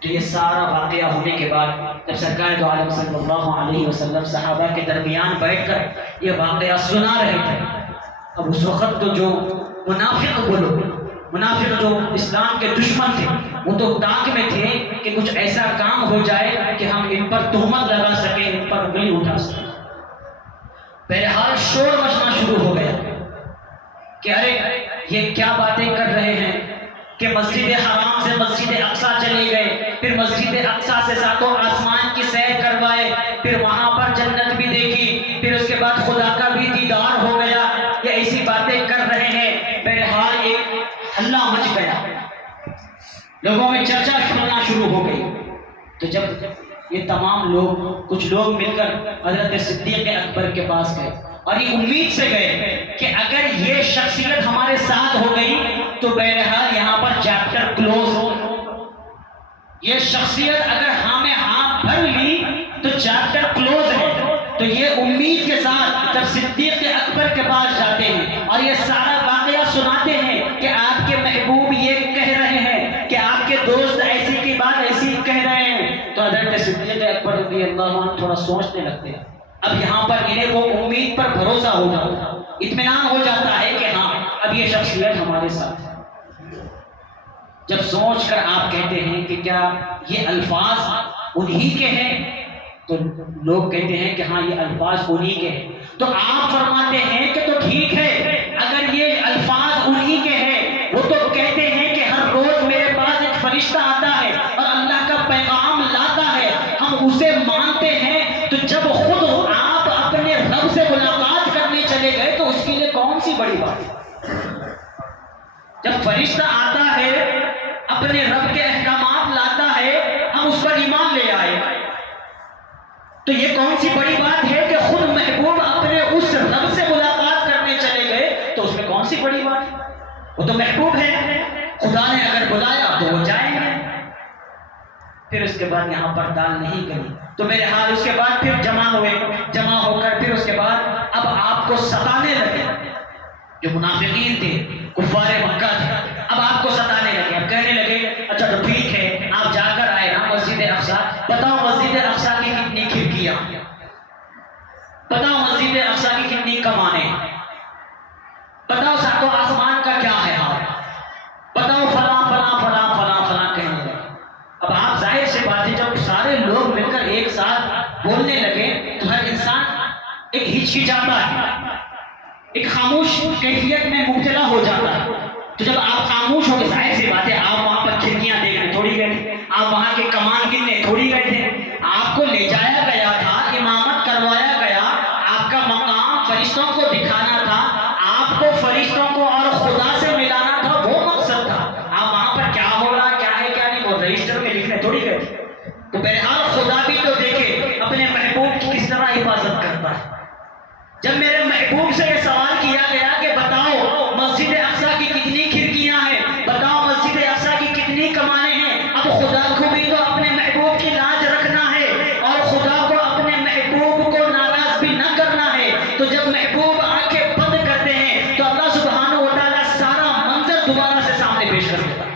تو یہ سارا واقعہ ہونے کے بعد جب سرکار دو عالم صلی اللہ علیہ وسلم صحابہ کے درمیان بیٹھ کر یہ واقعہ سنا رہے تھے، اب اس وقت تو جو منافق جو اسلام کے دشمن تھے وہ تو تاک میں تھے کہ کچھ ایسا کام ہو جائے کہ ہم ان پر تہمت لگا سکیں، ان پر انگلی اٹھا سکیں۔ بہرحال شور مچنا شروع ہو گیا کہ ارے یہ کیا باتیں کر رہے ہیں کہ مسجد حرام سے مسجد اقصیٰ چلے گئے، پھر مسجد اقصیٰ سے ساتوں آسمان کی سیر کروائے، پھر وہاں پر جنت بھی دیکھی، پھر اس کے بعد خدا کا بھی دیدار ہو گیا، یہ ایسی باتیں کر رہے ہیں۔ بہرحال ایک ہلہ مچ گیا، لوگوں میں چرچا سننا شروع ہو گئی۔ تو جب یہ تمام لوگ کچھ لوگ مل کر حضرت صدیق اکبر کے پاس گئے اور یہ امید سے گئے کہ اگر یہ شخصیت ہمارے ساتھ ہو گئی تو بہرحال یہاں پر چیپٹر کلوز ہو، یہ شخصیت اگر ہاں میں ہاں بھر لی تو چیپٹر کلوز ہے۔ تو یہ امید کے ساتھ جب صدیق اکبر کے پاس جاتے ہیں اور یہ سارا واقعہ سناتے ہیں کہ آپ کے محبوب یہ کہہ رہے ہیں کہ آپ کے دوست ایسی کی بات ایسی کہہ رہے ہیں، تو حضرت صدیق اکبر رضی اللہ عنہ تھوڑا سوچنے لگتے ہیں۔ اب یہاں پر انہیں وہ امید پر بھروسہ ہو جاتا ہے، اطمینان ہو جاتا ہے کہ ہاں اب یہ شخصیت ہمارے ساتھ ہے۔ جب سوچ کر آپ کہتے ہیں کہ کیا یہ الفاظ انہی کے ہیں، تو لوگ کہتے ہیں کہ ہاں یہ الفاظ انہی کے ہیں، تو آپ فرماتے ہیں کہ تو ٹھیک ہے، اگر یہ الفاظ انہی کے ہیں، وہ تو کہتے ہیں کہ ہر روز میرے پاس ایک فرشتہ آتا ہے اور اللہ کا پیغام لاتا ہے، ہم اسے مانتے ہیں، تو جب خود آپ اپنے رب سے ملاقات کرنے چلے گئے تو اس کے لیے کون سی بڑی بات ہے؟ جب فرشتہ آتا ہے اپنے رب کے احکامات لاتا ہے، ہم اس پر ایمان لے آئے، تو یہ کون سی بڑی بات ہے کہ خود محبوب اپنے اس رب سے ملاقات کرنے چلے گئے، تو اس میں کون سی بڑی بات ہے؟ وہ تو محبوب ہے، خدا نے اگر بلایا تو وہ جائیں گے۔ پھر اس کے بعد یہاں پر دال نہیں گلی، تو میرے حال اس کے بعد پھر جمع ہو کر پھر اس کے بعد اب آپ کو ستانے لگے، جو منافقین تھے، کفار مکہ تھے، اب آپ کو ستانے لگے، اب کہنے لگے اچھا تو ٹھیک ہے، آپ جا کر آئے نا مسجد اقصیٰ، بتاؤ مسجد اقصیٰ کی کتنی کھڑکیاں، بتاؤ مسجد اقصیٰ کی کتنی کمانیں، بتاؤ ساتوں آسمان کا کیا ہے حال، بتاؤ فلاں فلاں فلاں فلاں فلاں کہنے لگے۔ اب آپ ظاہر سے بات ہے جب سارے لوگ مل کر ایک ساتھ بولنے لگے تو ہر انسان ایک ہچکچاتا ہے، ایک خاموش کیفیت میں مبتلا ہو جاتا ہے۔ تو جب آپ خاموش ہو گئے، ظاہر سی بات ہے آپ وہاں پر کھڑکیاں دیکھ رہے ہیں، دوبارہ سے سامنے پیش کر دیتا ہے۔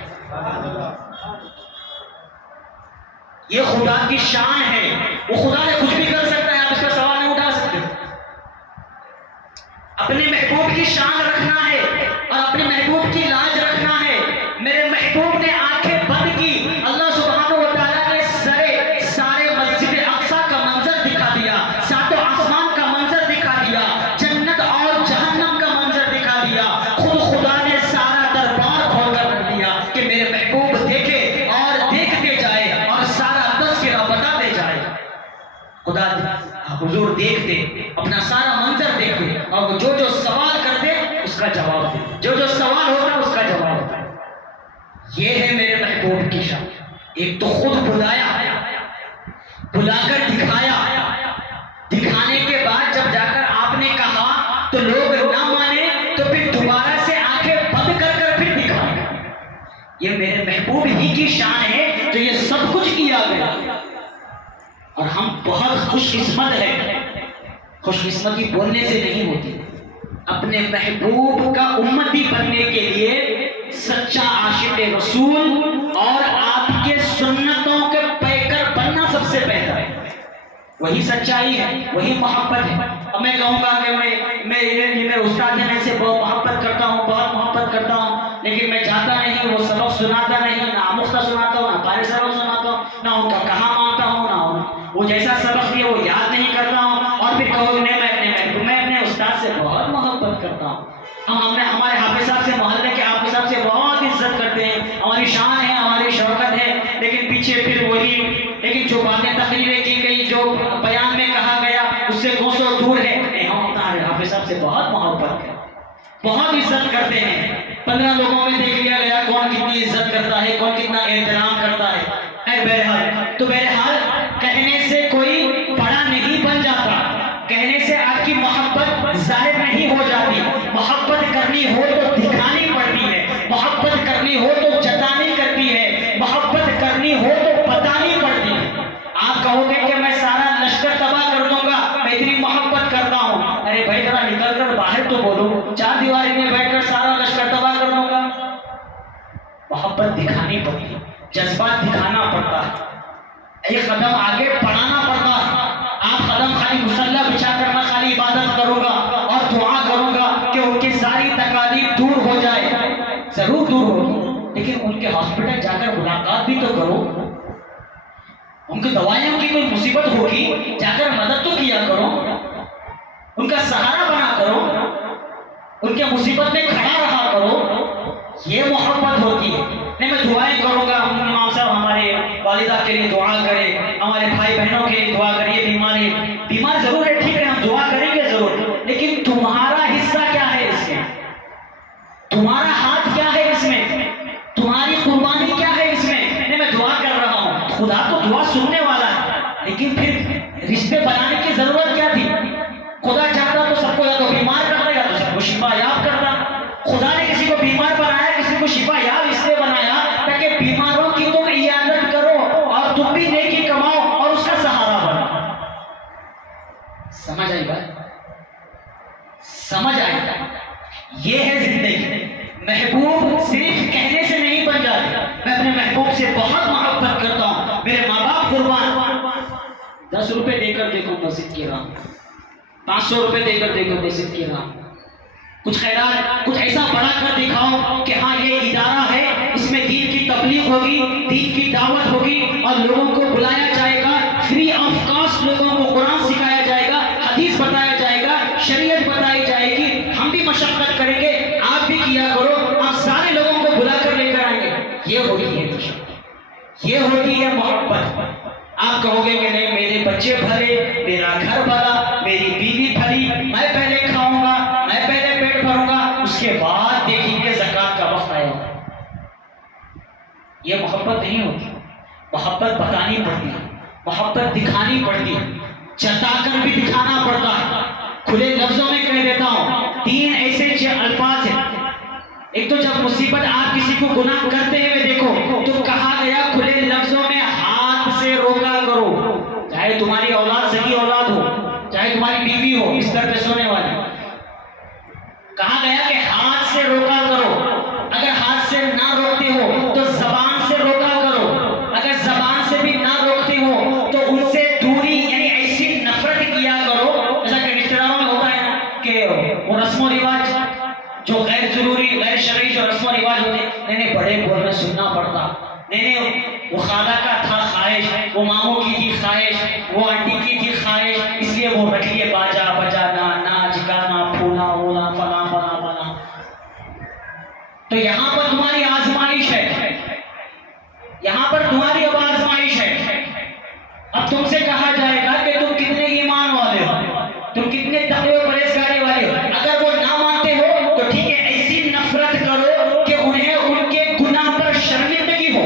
یہ خدا کی شان ہے، وہ خدا نے کچھ بھی کر سکتا ہے، آپ اس کا سوال نہیں اٹھا سکتے۔ اپنے محبوب کی شان رکھنا ہے اور اپنے محبوب کی لاج رکھنا ہے۔ میرے محبوب نے آنکھیں بند کی، اللہ سبحانہ و تعالیٰ نے سارے مسجد اقصی کا منظر دکھا دیا، ساتوں آسمان کا منظر دکھا دیا، جنت اور جہنم کا منظر دکھا دیا۔ خود خدا نے سارا دربار کھول کر رکھ دیا کہ میرے محبوب دیکھے اور دیکھتے جائے اور سارا تذکرہ بتاتے جائے۔ خدا حضور دیکھتے، اپنا سارا منظر دیکھتے، اور وہ جو سوال کرتے اس کا جواب دے، جو سوال ہوتا اس کا جواب دے۔ یہ ہے میرے محبوب کی شان۔ ایک تو خود بلایا، بلا کر دکھایا، دکھانے کے بعد جب جا کر آپ نے کہا تو لوگ نہ مانے تو پھر دوبارہ سے آنکھیں بند کر کر پھر دکھایا۔ یہ میرے محبوب ہی کی شان ہے جو یہ سب کچھ کیا گیا، اور ہم بہت خوش قسمت ہیں۔ خوش قسمتی بولنے سے نہیں ہوتی، اپنے محبوب کا امتی بننے کے لیے سچا عاشق رسول اور آپ کے سنتوں کے پیکر بننا سب سے بہتر ہے۔ وہی سچائی ہے، وہی محبت ہے۔ اب میں کہوں گا کہ میں میرے استاد ہیں، میں سے بہت محبت کرتا ہوں، بہت محبت کرتا ہوں، لیکن میں جاتا نہیں، وہ سبق سناتا نہیں، نہ آموختہ سناتا ہوں، نہ پارے سبق سناتا ہوں، نہ ان کا کہاں مانتا ہوں، نہ وہ جیسا سبق دیا وہ یاد نہیں کرتا ہوں، اور پھر کہو میں اپنے استاد سے بہت محبت کرتا ہوں۔ ہم ہمارے حافظ صاحب سے، محلے کے حافظ صاحب سے بہت عزت کرتے ہیں، ہماری شان ہے، ہماری شوکت ہے، لیکن پیچھے پھر وہی، لیکن جو باتیں تقریریں کی گئی، جو بیان میں کہا گیا اس سے کوسوں دور ہے۔ ہم اپنا حافظ صاحب سے بہت محبت کرتے ہیں، بہت عزت کرتے ہیں۔ 15 لوگوں میں دیکھ لیا گیا کون کتنی عزت کرتا ہے، کون کتنا احترام کرتا ہے۔ بہرحال کہنے سے کوئی بڑا نہیں بن جاتا، کہنے سے آپ کی محبت ظاہر نہیں ہو جاتی۔ محبت کرنی ہو تو دکھانی پڑتی ہے، محبت کرنی ہو تو جتانی کرتی ہے، محبت کرنی ہو تو بتانی پڑتی ہے۔ آپ کہو گے کہ میں سارا لشکر تباہ کر دوں گا، میں اتنی محبت کرتا ہوں۔ ارے بھائی ذرا نکل کر باہر تو بولو، چار دیواری میں بیٹھ کر سارا لشکر تباہ کر دوں گا؟ محبت دکھانی پڑتی ہے، جذبات دکھانا پڑتا ہے، ایک قدم آگے بڑھانا پڑتا ہے۔ آپ قدم خالی مصلی بچھا کر میں خالی عبادت کروں گا اور دعا کروں گا کہ ان کی ساری تکالیف دور ہو جائے، ضرور دور ہوگی، لیکن ان کے ہاسپٹل جا کر ملاقات بھی تو کرو، ان کی دوائیوں کی کوئی مصیبت ہوگی جا کر مدد تو کیا کرو، ان کا سہارا بنا کرو، ان کے مصیبت میں کھڑا رہا کرو۔ یہ محبت ہوتی ہے۔ نہیں میں دعائیں کروں گا، امام صاحب ہمارے والدہ کے لیے دعا کرے، ہمارے بھائی بہنوں کے لیے دعا کریے، بیمار ضرور ہے، ٹھیک ہے ہم دعا کریں گے ضرور، لیکن تمہارا حصہ کیا ہے اس میں؟ تمہارا ہاتھ کیا ہے اس میں؟ تمہاری قربانی کیا ہے اس میں؟ نہیں میں دعا کر رہا ہوں، خدا تو دعا سننے والا ہے، لیکن پھر رشتے بنانے کی ضرورت کیا تھی؟ خدا چاہتا تو سب کو یا تو بیمار کرتا یا تو سب کو شفا یاب کرتا۔ خدا نے کسی کو بیمار بنایا، کسی کو شفا یاب اس لیے بنایا تاکہ بیماروں کی تم عیادت کرو اور تم بھی نیکی کماؤ اور اس کا سہارا بنو۔ سمجھ آئی بات؟ سمجھ آئی؟ یہ ہے زندگی۔ محبوب صرف کہنے سے نہیں بن جاتے۔ میں اپنے محبوب سے بہت محبت کرتا ہوں، میرے ماں باپ قربان۔ 10 روپے دے کر دیکھو مسجد کی راہ، 500 روپے دے کر دیکھو مسجد کی راہ، کچھ خیرات، کچھ ایسا بڑا کر دکھاؤ کہ ہاں یہ ادارہ ہے، اس میں دین کی تبلیغ ہوگی، دین کی دعوت ہوگی، اور لوگوں کو بلایا جائے گا، فری آف کاسٹ لوگوں کو قرآن سکھایا جائے گا، حدیث بتایا جائے گا، شریعت بتائی جائے گی۔ ہم بھی مشقت کریں گے، آپ بھی کیا کرو، آپ سارے لوگوں کو بلا کر لے کر آئیں گے۔ یہ ہوتی ہے مشقت، یہ ہوتی ہے محبت۔ آپ کہو گے کہ نہیں میرے بچے بھلے، میرا گھر بھلا، میری بیوی بھلی، میں پہلے کھاؤں گا، میں پہلے پیٹ بھروں گا، اس کے بعد دیکھیں گے زکوٰۃ کا وقت آئے گا۔ یہ محبت نہیں ہوتی۔ محبت بتانی پڑتی ہے، محبت دکھانی پڑتی ہے، جتا کر بھی دکھانا پڑتا ہے۔ کھلے لفظوں میں کہہ دیتا ہوں، 3 ایسے الفاظ ہیں۔ ایک تو جب مصیبت آپ کسی کو گناہ کرتے ہوئے دیکھو تو کہا گیا کھلے لفظوں میں ہاتھ سے روکا کرو، چاہے تمہاری اولاد صحیح اولاد ہو، چاہے تمہاری بیوی ہو بستر پہ سونے والی، کہا گیا کہ ہاتھ سے روکا کرو۔ اگر ہاتھ رواج ہوتے، نہیں بڑے بول رہے سننا پڑتا، نہیں وہ خالہ کا تھا خواہش، وہ ماموں کی تھی خواہش، وہ آنٹی کی تھی خواہش، اس لیے وہ رکھ لیے باجا بجانا، ناچ گانا، پھولا وولا فلاں فلاں فلاں۔ تو یہاں پر تمہاری آزمائش ہے، یہاں پر تمہاری اب آزمائش ہے۔ اب تم سے کہا جائے گا کہ تم کتنے ایمان والے ہو، تم کتنے تقوی و پرہیزگاری والے ہو۔ اگر وہ نہ مانتے ہو تو ٹھیک ہے، ایسی نفرت کرو کہ انہیں ان کے گناہ پر شرمندگی ہو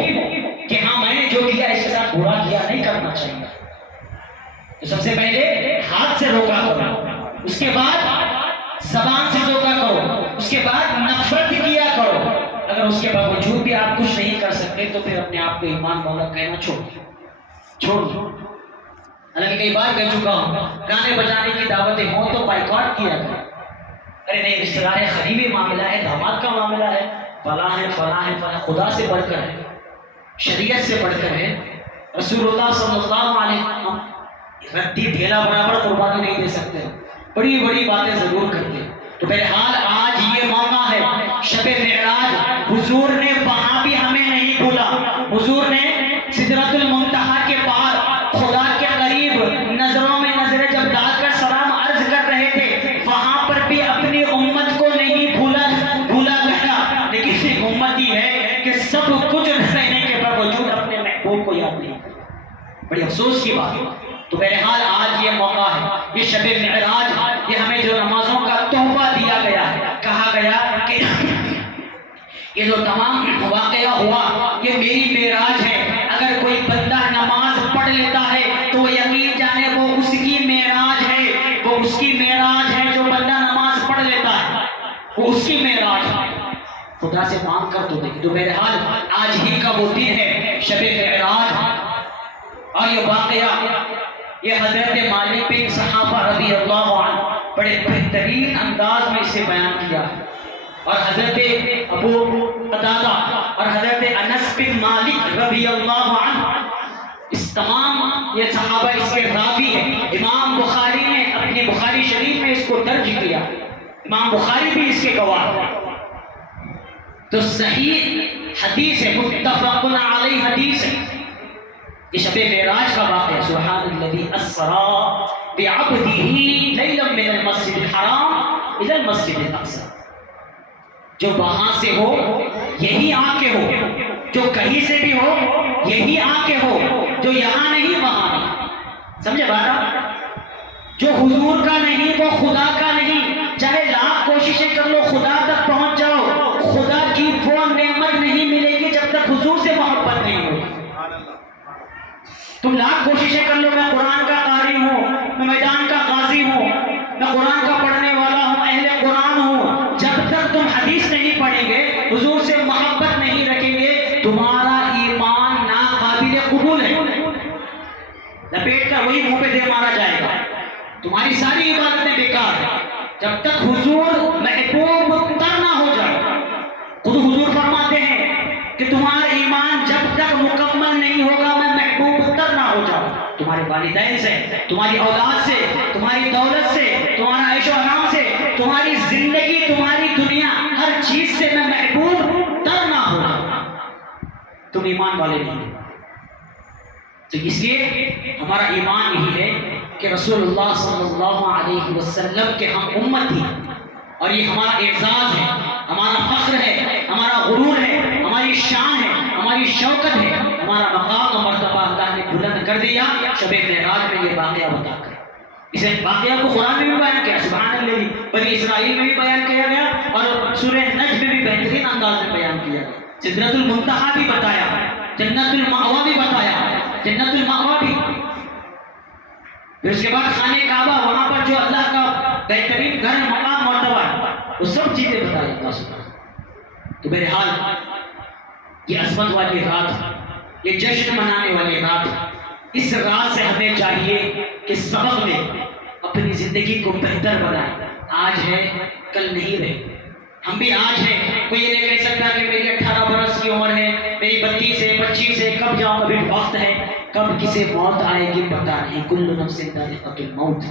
کہ ہاں میں نے جو کیا اس کے ساتھ برا کیا نہیں کرنا چاہیے۔ تو سب سے پہلے ہاتھ سے روکا کرو، اس کے بعد زبان سے روکا کرو، اس کے بعد نفرت کیا کرو۔ اگر اس کے باوجود بھی آپ کچھ نہیں کر سکتے تو پھر اپنے آپ کو ایمان والا کہنا چھوڑ دو۔ حالانکہ کئی بار کہہ چکا ہوں، گانے بجانے کی دعوتیں ہوں تو بائیکاٹ کیا کریں۔ ارے نہیں، رشتہ دار ہے، قریبی معاملہ ہے، داماد کا معاملہ ہے، فلاں ہے فلاں ہے فلاں، خدا سے بڑھ کر ہے، شریعت سے بڑھ کر ہے۔ رسول اللہ صلی اللہ علیہ وسلم رتی ڈھیلا برابر قربانی نہیں دے سکتے، بڑی بڑی باتیں ضرور کرتے۔ تو بہرحال آج یہ موقع ہے، شب معراج، حضور نے وہاں بھی ہمیں نہیں بھولا، حضور نے سدرۃ المنتہا کے پار خدا کے قریب نظروں میں نظریں جب ڈال کر سلام عرض کر رہے تھے، وہاں پر بھی اپنی امت کو نہیں بھولا گیا۔ لیکن ایک امتی ہے کہ سب کچھ رہنے کے باوجود اپنے محبوب کو یاد نہیں کرتا، بڑی افسوس کی بات ہے۔ تو بہرحال آج یہ موقع ہے، یہ شب معراج، یہ ہمیں جو نمازوں کا تحفہ دیا گیا ہے، کہا گیا کہ یہ جو تمام واقعہ ہوا یہ میری معراج ہے۔ اگر کوئی بندہ نماز پڑھ لیتا ہے تو وہ یقین جانے وہ اس کی معراج ہے، وہ اس کی معراج ہے۔ جو بندہ نماز پڑھ لیتا ہے وہ اس کی معراج ہے۔ خدا سے مانگ کر تو دیکھ۔ تو بہرحال آج ہی کا وہ دن ہے، شب معراج، اور یہ واقعہ یہ حضرت مالک بن صحابہ رضی اللہ عنہ بڑے بہترین انداز میں اسے بیان کیا ہے، اور حضرت ابو قتادہ اور حضرت انس بن مالک رضی اللہ عنہ، اس تمام یہ صحابہ اس کے راوی ہیں۔ امام بخاری نے اپنی بخاری شریف میں اس کو درج کیا، امام بخاری بھی اس کے گواہ ہیں۔ تو صحیح حدیث ہے، متفق علیہ حدیث ہے، یہ شب معراج کا واقعہ۔ سبحان الذی اسری بعبدہ لیلا من المسجد الحرام الی المسجد الاقصی۔ جو وہاں سے ہو یہی آنکھیں ہو، جو کہیں سے بھی ہو یہی آنکھیں ہو، جو یہاں نہیں وہاں نہیں۔ سمجھے بات؟ جو حضور کا نہیں وہ خدا کا نہیں، چاہے لاکھ کوششیں کر لو خدا تک پہنچ جاؤ، خدا کی وہ نعمت نہیں ملے گی جب تک حضور سے محبت نہیں ہوگی۔ تم لاکھ کوششیں کر لو، میں قرآن کا قاری ہوں، میں میدان کا غازی ہوں، میں قرآن کا پڑھنے والا ہوں، اہل قرآن ہوں، جب تک تم حدیث نہیں پڑھیں گے، حضور سے محبت نہیں رکھیں گے، تمہارا ایمان ناقابل قبول ہے۔ لپیٹ کر وہی منہ پہ دے مارا جائے گا، تمہاری ساری عبادتیں بیکار ہیں جب تک حضور محبوب تر نہ ہو جائے۔ خود حضور فرماتے ہیں کہ تمہارا ایمان جب تک مکمل نہیں ہوگا میں محبوب تر نہ ہو جاؤں۔ تمہارے والدین سے، تمہاری اولاد سے، تمہاری دولت سے، تمہارا عیش و آرام سے، تمہاری زندگی، تمہاری دنیا، ہر چیز سے میں محبوب تر نہ ہو جاؤں، تم ایمان والے نہیں۔ تو اس لیے ہمارا ایمان یہی ہے کہ رسول اللہ صلی اللہ علیہ وسلم کے ہم امت ہیں، اور یہ ہمارا اعزاز ہے، ہمارا فخر ہے، ہمارا غرور ہے، ہماری شان ہے، ہماری شوکت ہے، ہمارا مقام و مرتبہ اللہ نے بلند کر دیا شب معراج میں یہ واقعہ بتا کر۔ اسے واقعہ کو قرآن میں بھی بیان کیا، سبحان اللہ، بنی اسرائیل میں بھی بیان کیا گیا، اور سورہ نجم میں بھی بہترین انداز میں بیان کیا گیا۔ سدرۃ المنتہا بھی بتایا، جنت المأویٰ بھی بتایا، جنت المأویٰ بھی، پھر اس کے بعد خانہ کعبہ، وہاں پر جو اللہ کا بہترین گھر مقام مرتبہ ہے، وہ سب چیزیں بتائی اللہ سبحانہ۔ تو بہرحال یہ عظمت والی رات، یہ جشن منانے والی رات، اس رات سے ہمیں چاہیے کہ سبق لیں، اپنی زندگی کو بہتر بنائیں۔ آج ہے کل نہیں رہے، ہم بھی آج ہیں، کوئی یہ نہیں کہہ سکتا کہ میری 18 برس کی عمر ہے، میری 32 ہے، 25 ہے، کب جاؤں، ابھی وقت ہے، کب کسے موت آئے گی پتہ نہیں۔ کل نفس ذائقۃ الموت،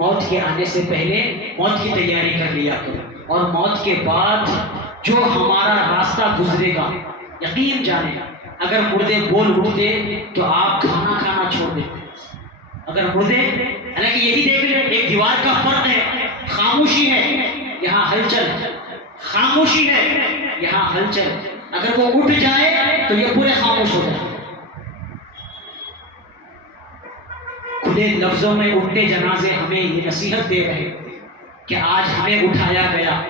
موت کے آنے سے پہلے موت کی تیاری کر لیا کرو، اور موت کے بعد جو ہمارا راستہ گزرے گا، یقین جانیں اگر مردے بول اٹھتے تو آپ کھانا کھانا چھوڑ دیتے. اگر مردے، حالانکہ یہی دیکھ لیں ایک دیوار کا فرق ہے، خاموشی ہے یہاں ہلچل ہے، خاموشی ہے یہاں ہلچل. اگر وہ اٹھ جائے تو یہ پورے خاموش ہو جائے. کھلے لفظوں میں اٹھتے جنازے ہمیں یہ نصیحت دے رہے کہ آج ہمیں اٹھایا گیا،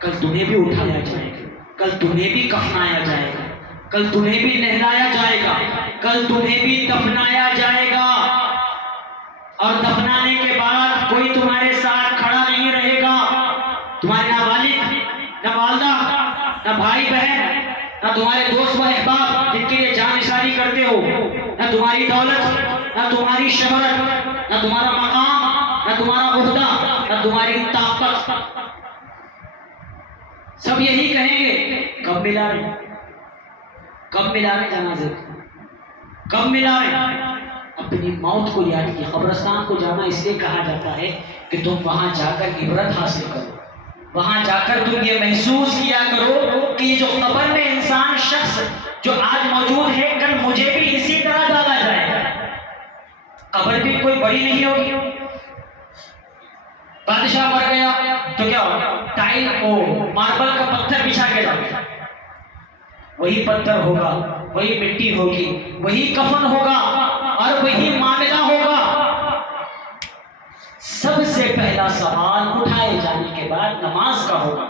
کل تمہیں بھی اٹھایا جائے گا، کل تمہیں بھی کفنایا جائے گا، کل تمہیں بھی نہلایا جائے گا، کل تمہیں بھی دفنایا جائے گا. اور دفنانے کے بعد کوئی تمہارے ساتھ کھڑا نہیں رہے گا. تمہارے نہ والد، نہ والدہ، نہ بھائی بہن، نہ تمہارے دوست و احباب جن کے لیے جان نثاری کرتے ہو، نہ تمہاری دولت، نہ تمہاری شہرت، نہ تمہارا مقام، نہ تمہارا عہدہ، نہ تمہاری طاقت. سب یہی کہیں گے کب ملا رہے، کب ملا رہے جنازے، کب ملا رہے. اپنی موت کو یاد کی. قبرستان کو جانا اس لیے کہا جاتا ہے کہ تم وہاں جا کر عبرت حاصل کرو، وہاں جا کر تم یہ محسوس کیا کرو کہ یہ جو قبر میں انسان شخص جو آج موجود ہے کل مجھے بھی اسی طرح ڈالا جائے گا. قبر بھی کوئی بڑی نہیں ہوگی. بادشاہ مر گیا تو کیا ہوگا، ٹائل کو ماربل کا پتھر بچھا کے ڈال دیا، وہی پتھر ہوگا، وہی مٹی ہوگی، وہی کفن ہوگا اور وہی معاملہ ہوگا. سب سے پہلا سوال اٹھائے جانے کے بعد نماز کا ہوگا.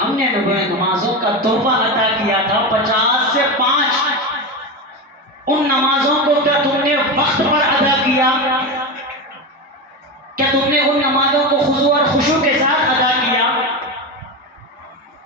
ہم نے نمازوں کا تحفہ عطا کیا تھا 50 سے 5. ان نمازوں کو کیا تم نے وقت پر ادا کیا؟ کیا تم نے ان نمازوں کو خضوع اور خشوع کے ساتھ ادا کیا؟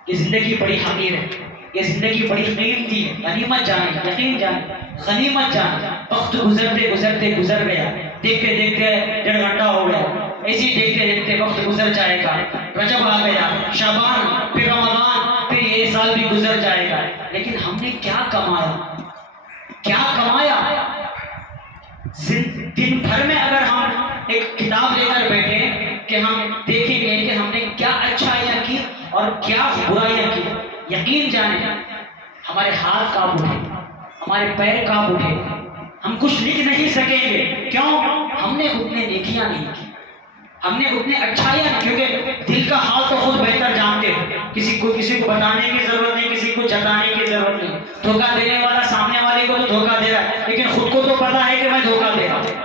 یہ زندگی بڑی حقیر ہے، یہ زندگی بڑی قیمتی ہے. غنیمت جانیں، یقین جانیں، غنیمت جانیں. وقت گزرتے گزرتے گزر گیا، دیکھتے دیکھتے 1.5 گھنٹہ ہو گیا، ایسے دیکھتے دیکھتے وقت گزر جائے گا. رجب آ گیا، شعبان، پھر رمضان، پھر یہ سال بھی گزر جائے گا. لیکن ہم نے کیا کمایا، کیا کمایا؟ دن بھر میں اگر ہم ایک کتاب لے کر بیٹھے کہ ہم دیکھیں گے کہ ہم نے کیا اچھائیاں کی اور کیا برائیاں کی، یقین جانیں ہمارے ہاتھ کانپ اٹھے، ہمارے پیر کانپ اٹھے، ہم کچھ لکھ نہیں سکیں گے. کیوں؟ ہم نے اتنے نیکیاں نہیں کی، ہم نے اتنے اچھائیاں نہیں. کیونکہ دل کا حال تو خود بہتر جانتے ہیں، کسی کو بتانے کی ضرورت نہیں، کسی کو جتانے کی ضرورت نہیں. دھوکہ دینے والا سامنے والے کو تو دھوکہ دے رہا ہے، لیکن خود کو تو پتا ہے کہ میں دھوکہ دے رہا ہوں.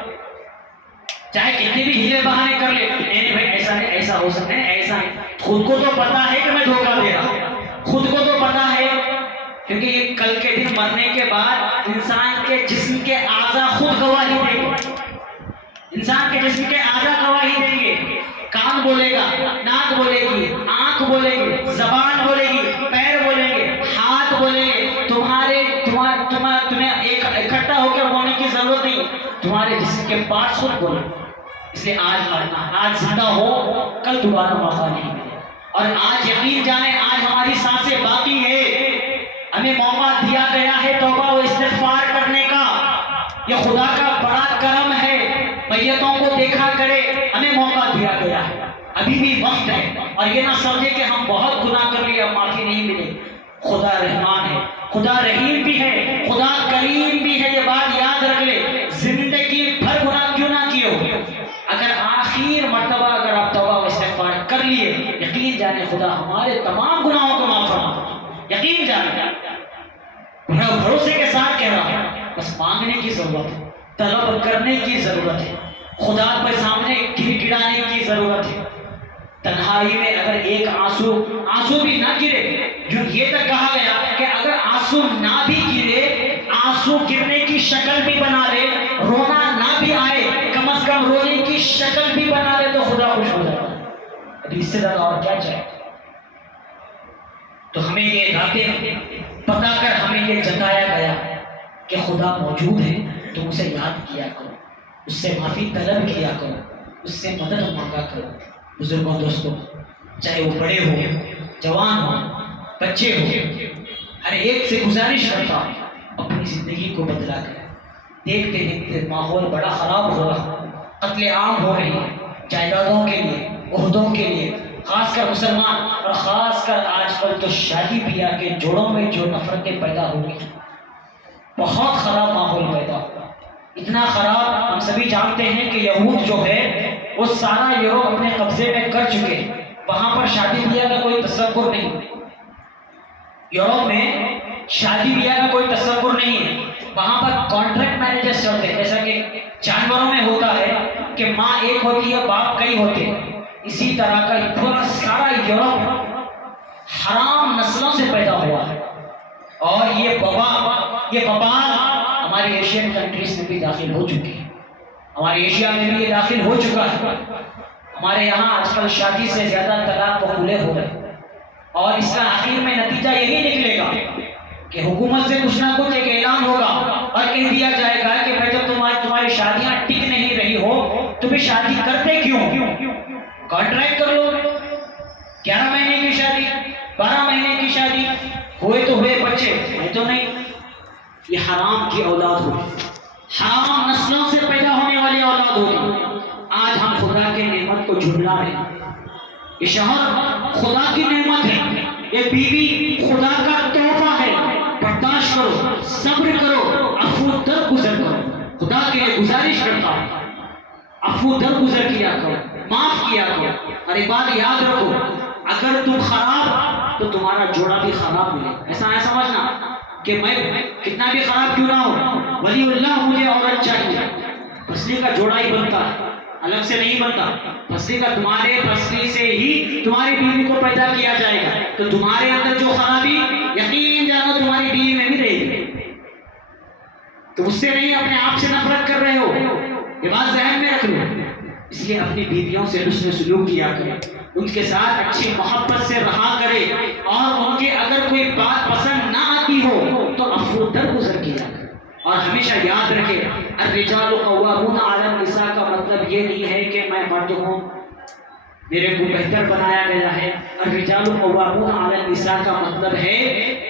چاہے کتنے بھی ہیلے بہانے کر لے، نہیں بھائی ایسا نہیں، ایسا ہو سکتا ہے، ایسا نہیں. خود کو تو پتا ہے کہ میں دھوکہ دے رہا ہوں، خود کو تو پتا ہے. کیونکہ یہ کل کے دن مرنے کے بعد انسان کے جسم کے اعضاء خود گواہی دیں گے. انسان کے جسم کے اعضاء گواہی دیں گے. کان بولے گا، ناک بولے گی، آنکھ بولے گی، زبان بولے گی، پیر بولیں گے، ہاتھ بولیں گے. تمہیں ایک اکٹھا ہو کر بولنے کی ضرورت نہیں، تمہارے جسم کے پارٹس خود بولیں. اس لیے آج مرنا، آج زندہ ہو، کل دوبارہ موقع نہیں ملے. اور آج یقین جانیں آج ہماری سانسیں باقی ہے، ہمیں موقع دیا گیا ہے توبہ و استغفار کرنے کا. یہ خدا کا بڑا کرم ہے. میتوں کو دیکھا کرے، ہمیں موقع دیا گیا ہے، ابھی بھی وقت ہے. اور یہ نہ سمجھے کہ ہم بہت گناہ کر لیے اب معافی نہیں ملے. خدا رحمان ہے، خدا رحیم بھی ہے، خدا کریم بھی ہے. یہ بات یاد رکھ لے. زندگی بھر گناہ کیوں نہ کیے ہو، اگر آخر مرتبہ اگر آپ توبہ و استغفار کر لیے، یقین جانے خدا ہمارے تمام گناہوں کو معاف فرما. یقین جانے، بھروسے کے ساتھ کہہ رہا ہوں، بس مانگنے کی ضرورت ہے، طلب کرنے کی ضرورت ہے، خدا کے سامنے گر گڑانے کی ضرورت ہے. تنہائی میں اگر ایک آنسو بھی نہ گرے، یہ تک کہا گیا کہ اگر آنسو نہ بھی گرے، آنسو گرنے کی شکل بھی بنا لے، رونا نہ بھی آئے، کم از کم رونے کی شکل بھی بنا لے تو خدا خوش ہو جاتا ہے. ابھی اس سے زیادہ اور کیا چاہے؟ تو ہمیں یہ راتیں بتا کر ہمیں یہ جتایا گیا کہ خدا موجود ہے، تم اسے یاد کیا کرو، اس سے معافی طلب کیا کرو، اس سے مدد مانگا کرو. بزرگوں، دوستوں، چاہے وہ بڑے ہو، جوان ہو، بچے ہو، ہر ایک سے گزارش کرتا ہوں اپنی زندگی کو بدلا کر. دیکھتے دیکھتے ماحول بڑا خراب ہو رہا، قتل عام ہو رہی ہے، جائیدادوں کے لیے، عہدوں کے لیے، خاص کر مسلمان اور خاص کر آج کل تو شادی بیاہ کے جوڑوں میں جو نفرتیں پیدا ہو گئی، بہت خراب ماحول پیدا ہوا، اتنا خراب ہم سبھی جانتے ہیں کہ یہود جو ہے وہ سارا یورپ اپنے قبضے میں کر چکے ہیں، وہاں پر شادی بیاہ کا کوئی تصور نہیں، یورپ میں شادی بیاہ کا کوئی تصور نہیں ہے، وہاں پر کانٹریکٹ مینیجرز چلتے ہیں، جیسا کہ جانوروں میں ہوتا ہے کہ ماں ایک ہوتی ہے باپ کئی ہوتے ہیں، اسی طرح کا پورا سارا یورپ حرام نسلوں سے پیدا ہوا ہے، اور یہ وبال ہماری ایشین کنٹریز میں بھی داخل ہو چکی ہے، ہمارے ایشیا میں بھی یہ داخل ہو چکا ہے، ہمارے یہاں آج کل شادی سے زیادہ طلاق بہولے ہو رہے ہیں، اور اس کا آخر میں نتیجہ یہی نکلے گا کہ حکومت سے کچھ نہ کچھ ایک اعلان ہوگا اور کہہ دیا جائے گا کہ بھائی جب تمہاری شادیاں ٹک نہیں رہی ہو تو بھی شادی کرتے کیوں؟ کانٹریکٹ کر لو، 11 مہینے کی شادی، 12 مہینے کی شادی، ہوئے تو ہوئے بچے، ہوئے تو نہیں، یہ حرام کی اولاد ہوگی، حرام نسلوں سے پیدا ہونے والی اولاد ہوگی۔ آج ہم خدا کے نعمت کو جھٹلا رہے ہیں، یہ شوہر خدا کی نعمت ہے، یہ بیوی خدا کا تحفہ ہے، برداشت کرو، صبر کرو، عفو درگزر کرو، خدا کے لیے گزارش کرتا ہوں، عفو درگزر کیا کرو، معاف کیا کرو، اور ایک بات یاد رکھو، اگر تم خراب تو تمہارا جوڑا بھی خراب ملے، ایسا نہ سمجھنا کہ میں کتنا بھی خراب کیوں نہ ہو، ولی اللہ مجھے عورت چاہیے، پسلی کا جوڑا ہی بنتا ہے، الگ سے نہیں بنتا، پسلی کا تمہارے پسلی سے ہی تمہاری بیوی کو پیدا کیا جائے گا، تو تمہارے اندر جو خرابی یقین جانو تمہاری بیوی میں بھی رہے گی، تو اس سے نہیں اپنے آپ سے نفرت کر رہے ہو، یہ بات ذہن میں رکھ لو، اس لیے اپنی بیویوں سے حسن سلوک کیا کرے، ان کے ساتھ اچھی محبت سے رہا کرے، اور ان کے اگر کوئی بات پسند نہ آتی ہو تو عفو درگزر کیا کرے، اور ہمیشہ یاد رکھے الرجال قوامون علی النساء کا مطلب یہ نہیں ہے کہ میں مرد ہوں میرے کو بہتر بنایا گیا ہے، الرجال قوامون علی النساء کا مطلب ہے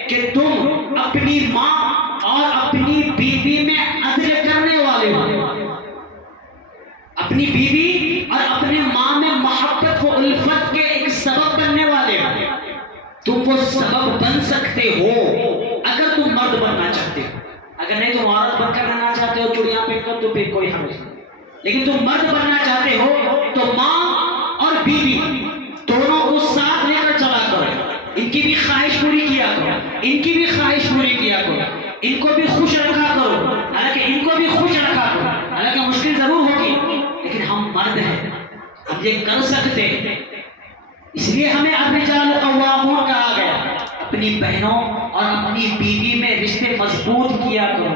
کہ تم اپنی ماں اور اپنی بیوی میں عدل کرنے والے ہو، اپنی بیوی اور اپنے ماں میں محبت و الفت کے ایک سبب بننے والے ہو، تم وہ سبب بن سکتے ہو اگر تم مرد بننا چاہتے ہو، اگر نہیں تم عورت بن کر رہنا چاہتے ہو چوڑیاں پہن کر تو پھر کوئی حرج نہیں، لیکن تم مرد بننا چاہتے ہو تو ماں اور بیوی دونوں کو ساتھ لے کر چلا کرو، ان کی بھی خواہش پوری کیا کرو، ان کی بھی خواہش پوری کیا کرو، ان کو بھی خوش رکھا کرو، حالانکہ ان کو بھی خوش رکھا کرو، حالانکہ مشکل ضرور ہوگی لیکن ہم مرد ہیں، ہم یہ کر سکتے ہیں، اس لیے ہمیں الرجال قوامون کہا گیا، اپنی بہنوں اور اپنی بیوی میں رشتے مضبوط کیا کرو،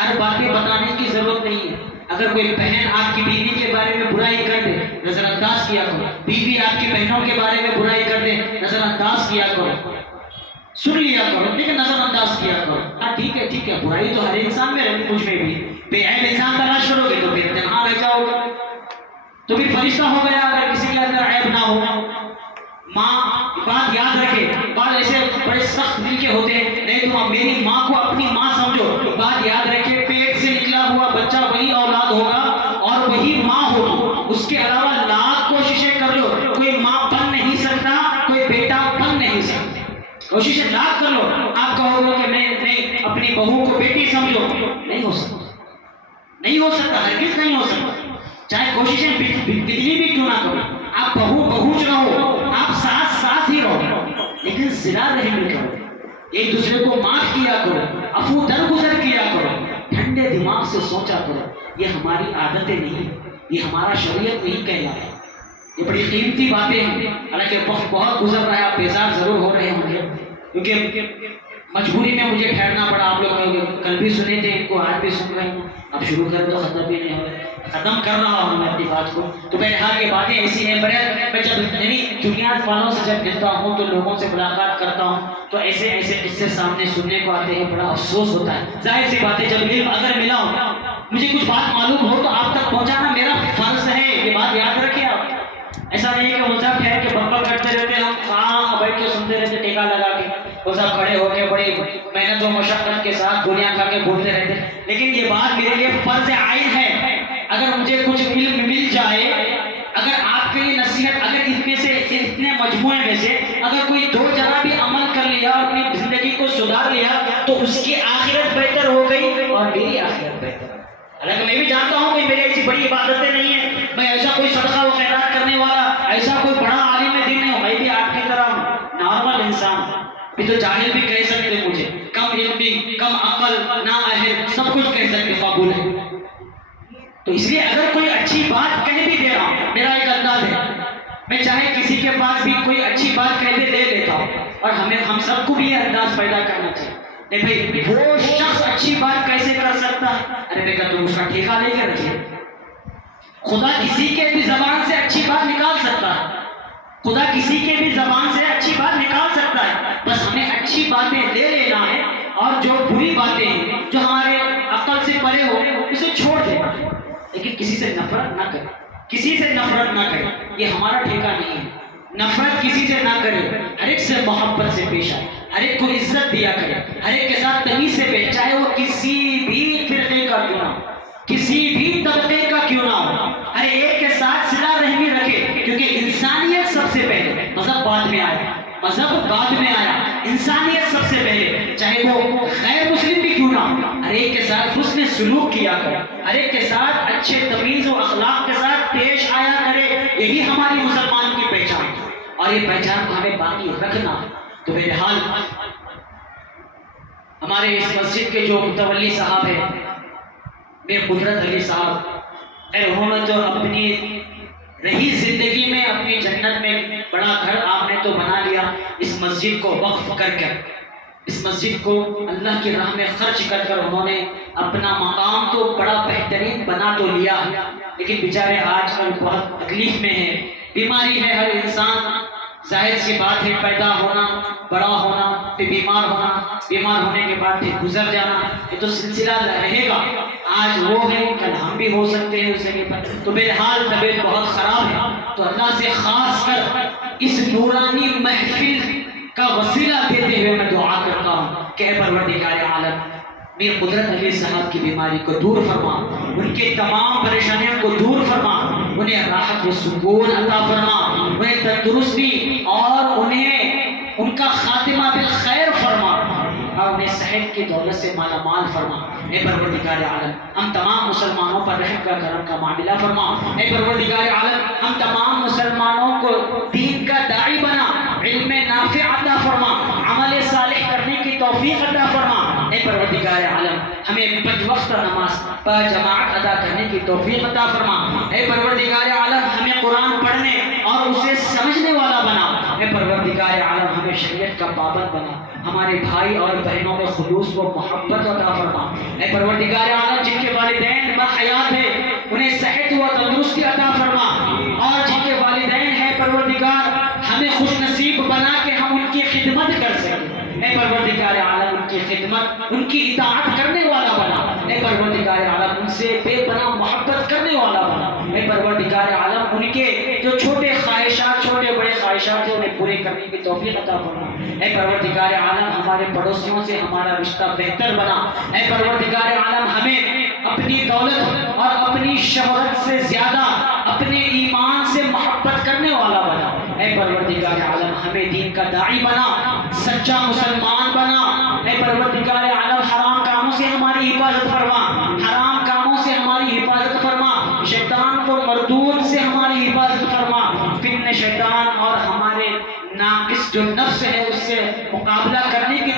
ہر باتیں بتانے کی ضرورت نہیں ہے، اگر کوئی بہن آپ کی بیوی کے بارے میں برائی کر دے نظر انداز کیا کرو، بیوی آپ کی بہنوں کے بارے میں برائی کر دے نظر انداز کیا کرو، سن لیا کرو لیکن نظر انداز کیا کرو، ہاں ٹھیک ہے برائی تو ہر انسان میں رہتی، مجھ میں بھی، بے عیب انسان تلاش کرو گے تو پھر تنہا رہ جاؤ گے، تو پھر فرشتہ ہو گیا اگر کسی کے اندر عیب نہ ہو۔ ماں بات یاد رکھے، بعض ایسے بڑے سخت دل کے ہوتے ہیں، نہیں تم میری ماں کو اپنی ماں سمجھو، بات یاد رکھے پیٹ سے نکلا ہوا بچہ وہی اولاد ہوگا اور وہی ماں ہوگی، اس کے علاوہ لاکھ کوششیں کر لو کوئی ماں بن نہیں سکتا، کوئی بیٹا بن نہیں سکتا، کوششیں لاکھ کر لو، آپ کہو گے کہ میں نہیں اپنی بہو کو بیٹی سمجھو، نہیں ہو سکتا، نہیں ہو سکتا، ہرگز نہیں ہو سکتا، چاہے کوششیں کتنی بھی کیوں نہ کرو، آپ بہو رہو، آپ ساس ہی رہو، لیکن صلہ رحم کرو، ایک دوسرے کو معاف کیا کرو، عفو درگزر کیا کرو، ٹھنڈے دماغ سے سوچا کرو، یہ ہماری عادتیں نہیں، یہ ہمارا شریعت نہیں کہلاتا، یہ بڑی قیمتی باتیں ہیں، حالانکہ بہت گزر رہا ہے، آپ بیزار ضرور ہو رہے ہوں گے کیونکہ مجبوری میں مجھے ٹھہرنا پڑا، آپ لوگ کل بھی سنے تھے، ان کو آج بھی سن رہے ہوں، اب شروع کریں تو ختم بھی نہیں ہو رہا، ختم کر رہا ہوں میں اپنی بات کو، تو بہرحال یہ باتیں ایسی ہیں، میں جب دنیا والوں سے جب ملتا ہوں تو لوگوں سے ملاقات کرتا ہوں تو ایسے قصے سامنے سننے کو آتے ہیں، بڑا افسوس ہوتا ہے، ظاہر سی باتیں جب اگر ملا ہوں مجھے کچھ بات معلوم ہو تو آپ تک پہنچانا میرا فرض ہے، یہ بات یاد رکھیں آپ، ایسا نہیں کہ وہ صاحب ٹھہر کے بک کرتے رہتے، ہم کہاں بیٹھ کے سنتے رہتے ٹیکا لگا کے، وہ صاحب کھڑے ہو کے بڑی محنت و مشقت کے ساتھ دنیا کھا کے بولتے رہتے، لیکن یہ بات میرے لیے فرض عین ہے، اگر مجھے کچھ علم مل جائے اگر آپ کے لیے نصیحت، اگر اس میں سے اتنے مجموعے میں سے اگر کوئی 2 جگہ بھی عمل کر لیا اور اپنی زندگی کو سدھار لیا تو اس کی آخرت بہتر ہو گئی اور میری آخرت بہتر ہے۔ حالانکہ میں بھی جانتا ہوں کہ میری ایسی بڑی عبادتیں نہیں ہیں، میں ایسا کوئی صدقہ و خیرات کرنے والا، ایسا کوئی بڑا عالم دین نہیں ہوں، میں بھی آپ کی طرح نارمل انسان ہوں۔ بھی تو جاہل بھی کہہ سکتے مجھے، کم علم بھی، کم عقل، نااہل، سب کچھ کہہ سکتے، قبول ہے۔ تو اس لیے اگر کوئی اچھی بات کہہ بھی دے رہا ہوں، میرا ایک انداز ہے، میں چاہے کسی کے پاس بھی کوئی اچھی بات کہہ دے لے لیتا ہوں، اور ہم سب کو بھی یہ انداز پیدا کرنا چاہیے کہ بھائی وہ شخص اچھی بات کیسے کر سکتا ہے؟ ارے بیٹا تم اس کا ٹھیکہ لے کے رکھیے، خدا کسی کے بھی زبان سے اچھی بات نکال سکتا ہے، خدا کسی کے بھی زبان سے اچھی بات نکال سکتا ہے، بس ہمیں اچھی باتیں لے لینا ہے اور جو بری باتیں ہیں جو ہمارے عقل سے پرے ہو اسے چھوڑ دینا ہے، لیکن کسی سے نفرت نہ کرے، کسی سے نفرت نہ کرے، یہ ہمارا ٹھیکہ نہیں ہے۔ نفرت کسی سے نہ کرے، ہر ایک سے محبت سے پیش آئے، ہر ایک کو عزت دیا کرے، ہر ایک کے ساتھ تمیز سے پیش، چاہے وہ کسی بھی فرقے کا کیوں نہ ہو، کسی بھی طبقے کا کیوں نہ ہو، ہر ایک کے ساتھ صلہ رحمی رکھے، کیونکہ انسانیت سب سے پہلے، مذہب بعد میں آیا، مذہب بعد میں آیا، انسانیت سب سے پہلے، چاہے وہ غیر مسلم بھی کیوں نہ ہو، ہر ایک کے ساتھ حسن سلوک کیا کرے، ہر ایک کے ساتھ اچھے تمیز و اخلاق کے ساتھ پیش آیا کرے، یہی ہماری مسلمان کی پہچان ہے، اور یہ پہچان کو ہمیں باقی رکھنا ہے۔ تو بہرحال ہمارے اس مسجد کے جو متولی صاحب ہیں، میر قدرت علی صاحب، انہوں نے تو اپنی رہی زندگی میں اپنی جنت میں بڑا گھر آپ نے تو بنا لیا، اس مسجد کو وقف کر کے، اس مسجد کو اللہ کی راہ میں خرچ کر کر انہوں نے اپنا مقام تو بڑا بہترین بنا تو لیا، لیکن بیچارے آج کل بہت تکلیف میں ہیں، بیماری ہے، ہر انسان ظاہر سی بات ہے، پیدا ہونا، بڑا ہونا، پھر بیمار ہونا، بیمار ہونے کے بعد پھر گزر جانا، یہ تو سلسلہ رہے گا، آج وہ ہے کل ہم بھی ہو سکتے ہیں اس جگہ پر، تو بہرحال طبیعت بہت خراب ہے، تو اللہ سے خاص کر اس نورانی محفل کا وسیلہ دیتے ہوئے میں دعا کرتا ہوں کہ اے پروردگار عالم میر قدرت علی صاحب کی بیماری کو دور فرما، ان کے تمام پریشانیوں کو دور فرما، انہیں راحت و سکون عطا فرما، انہیں تندرستی اور انہیں ان کا خاتمہ بالخیر فرما، اور انہیں صحت کی دولت سے مالا مال فرما۔ اے پروردگار عالم ہم تمام مسلمانوں پر رحم کا کرم کا معاملہ فرما، اے پروردگار عالم ہم تمام مسلمانوں کو دین کا داعی بنا، علم نافع عطا فرما، عمل صالح کرنے کی توفیق عطا فرما، اے پروردگار عالم ہمیں 5 وقت نماز با جماعت ادا کرنے کی توفیق عطا فرما، اے پروردگار عالم ہمیں قرآن پڑھنے اور اسے سمجھنے والا بنا، اے پروردگار عالم ہمیں شریعت کا پابند بنا، ہمارے بھائی اور بہنوں میں خلوص و محبت عطا فرما، اے پروردگار عالم جن کے والدین بحیات ہیں انہیں صحت و تندرستی عطا فرما، اور جن کے والدین ہیں پروردگار ہمیں خوش نصیب بنا کے ہم ان کی خدمت کر سکیں، اے پروردگار عالم ان کی خدمت، ان کی اطاعت کرنے والا بنا، اے پروردگار عالم ان سے بے پناہ محبت کرنے والا بنا، اے پروردگار عالم ان کے جو چھوٹے خواہشات، چھوٹے بڑے خواہشات ہیں انہیں پورے کرنے کی توفیق عطا فرما، اے پروردگار عالم ہمارے پڑوسیوں سے ہمارا رشتہ بہتر بنا، اے پروردگار عالم ہمیں اپنی دولت اور اپنی شہرت سے زیادہ اپنے ایمان سے محبت کرنے والا بنا، اے پروردگار عالم ہمیں دین کا داعی بنا، سچا مسلمان بنا، اے پروردگار عالم حرام کاموں سے ہماری حفاظت فرما، حرام کاموں سے ہماری حفاظت فرما، شیطان کو مردود سے ہماری حفاظت فرما، فتنہ شیطان اور ہمارے ناقص جو نفس ہے اس سے مقابلہ کرنے کی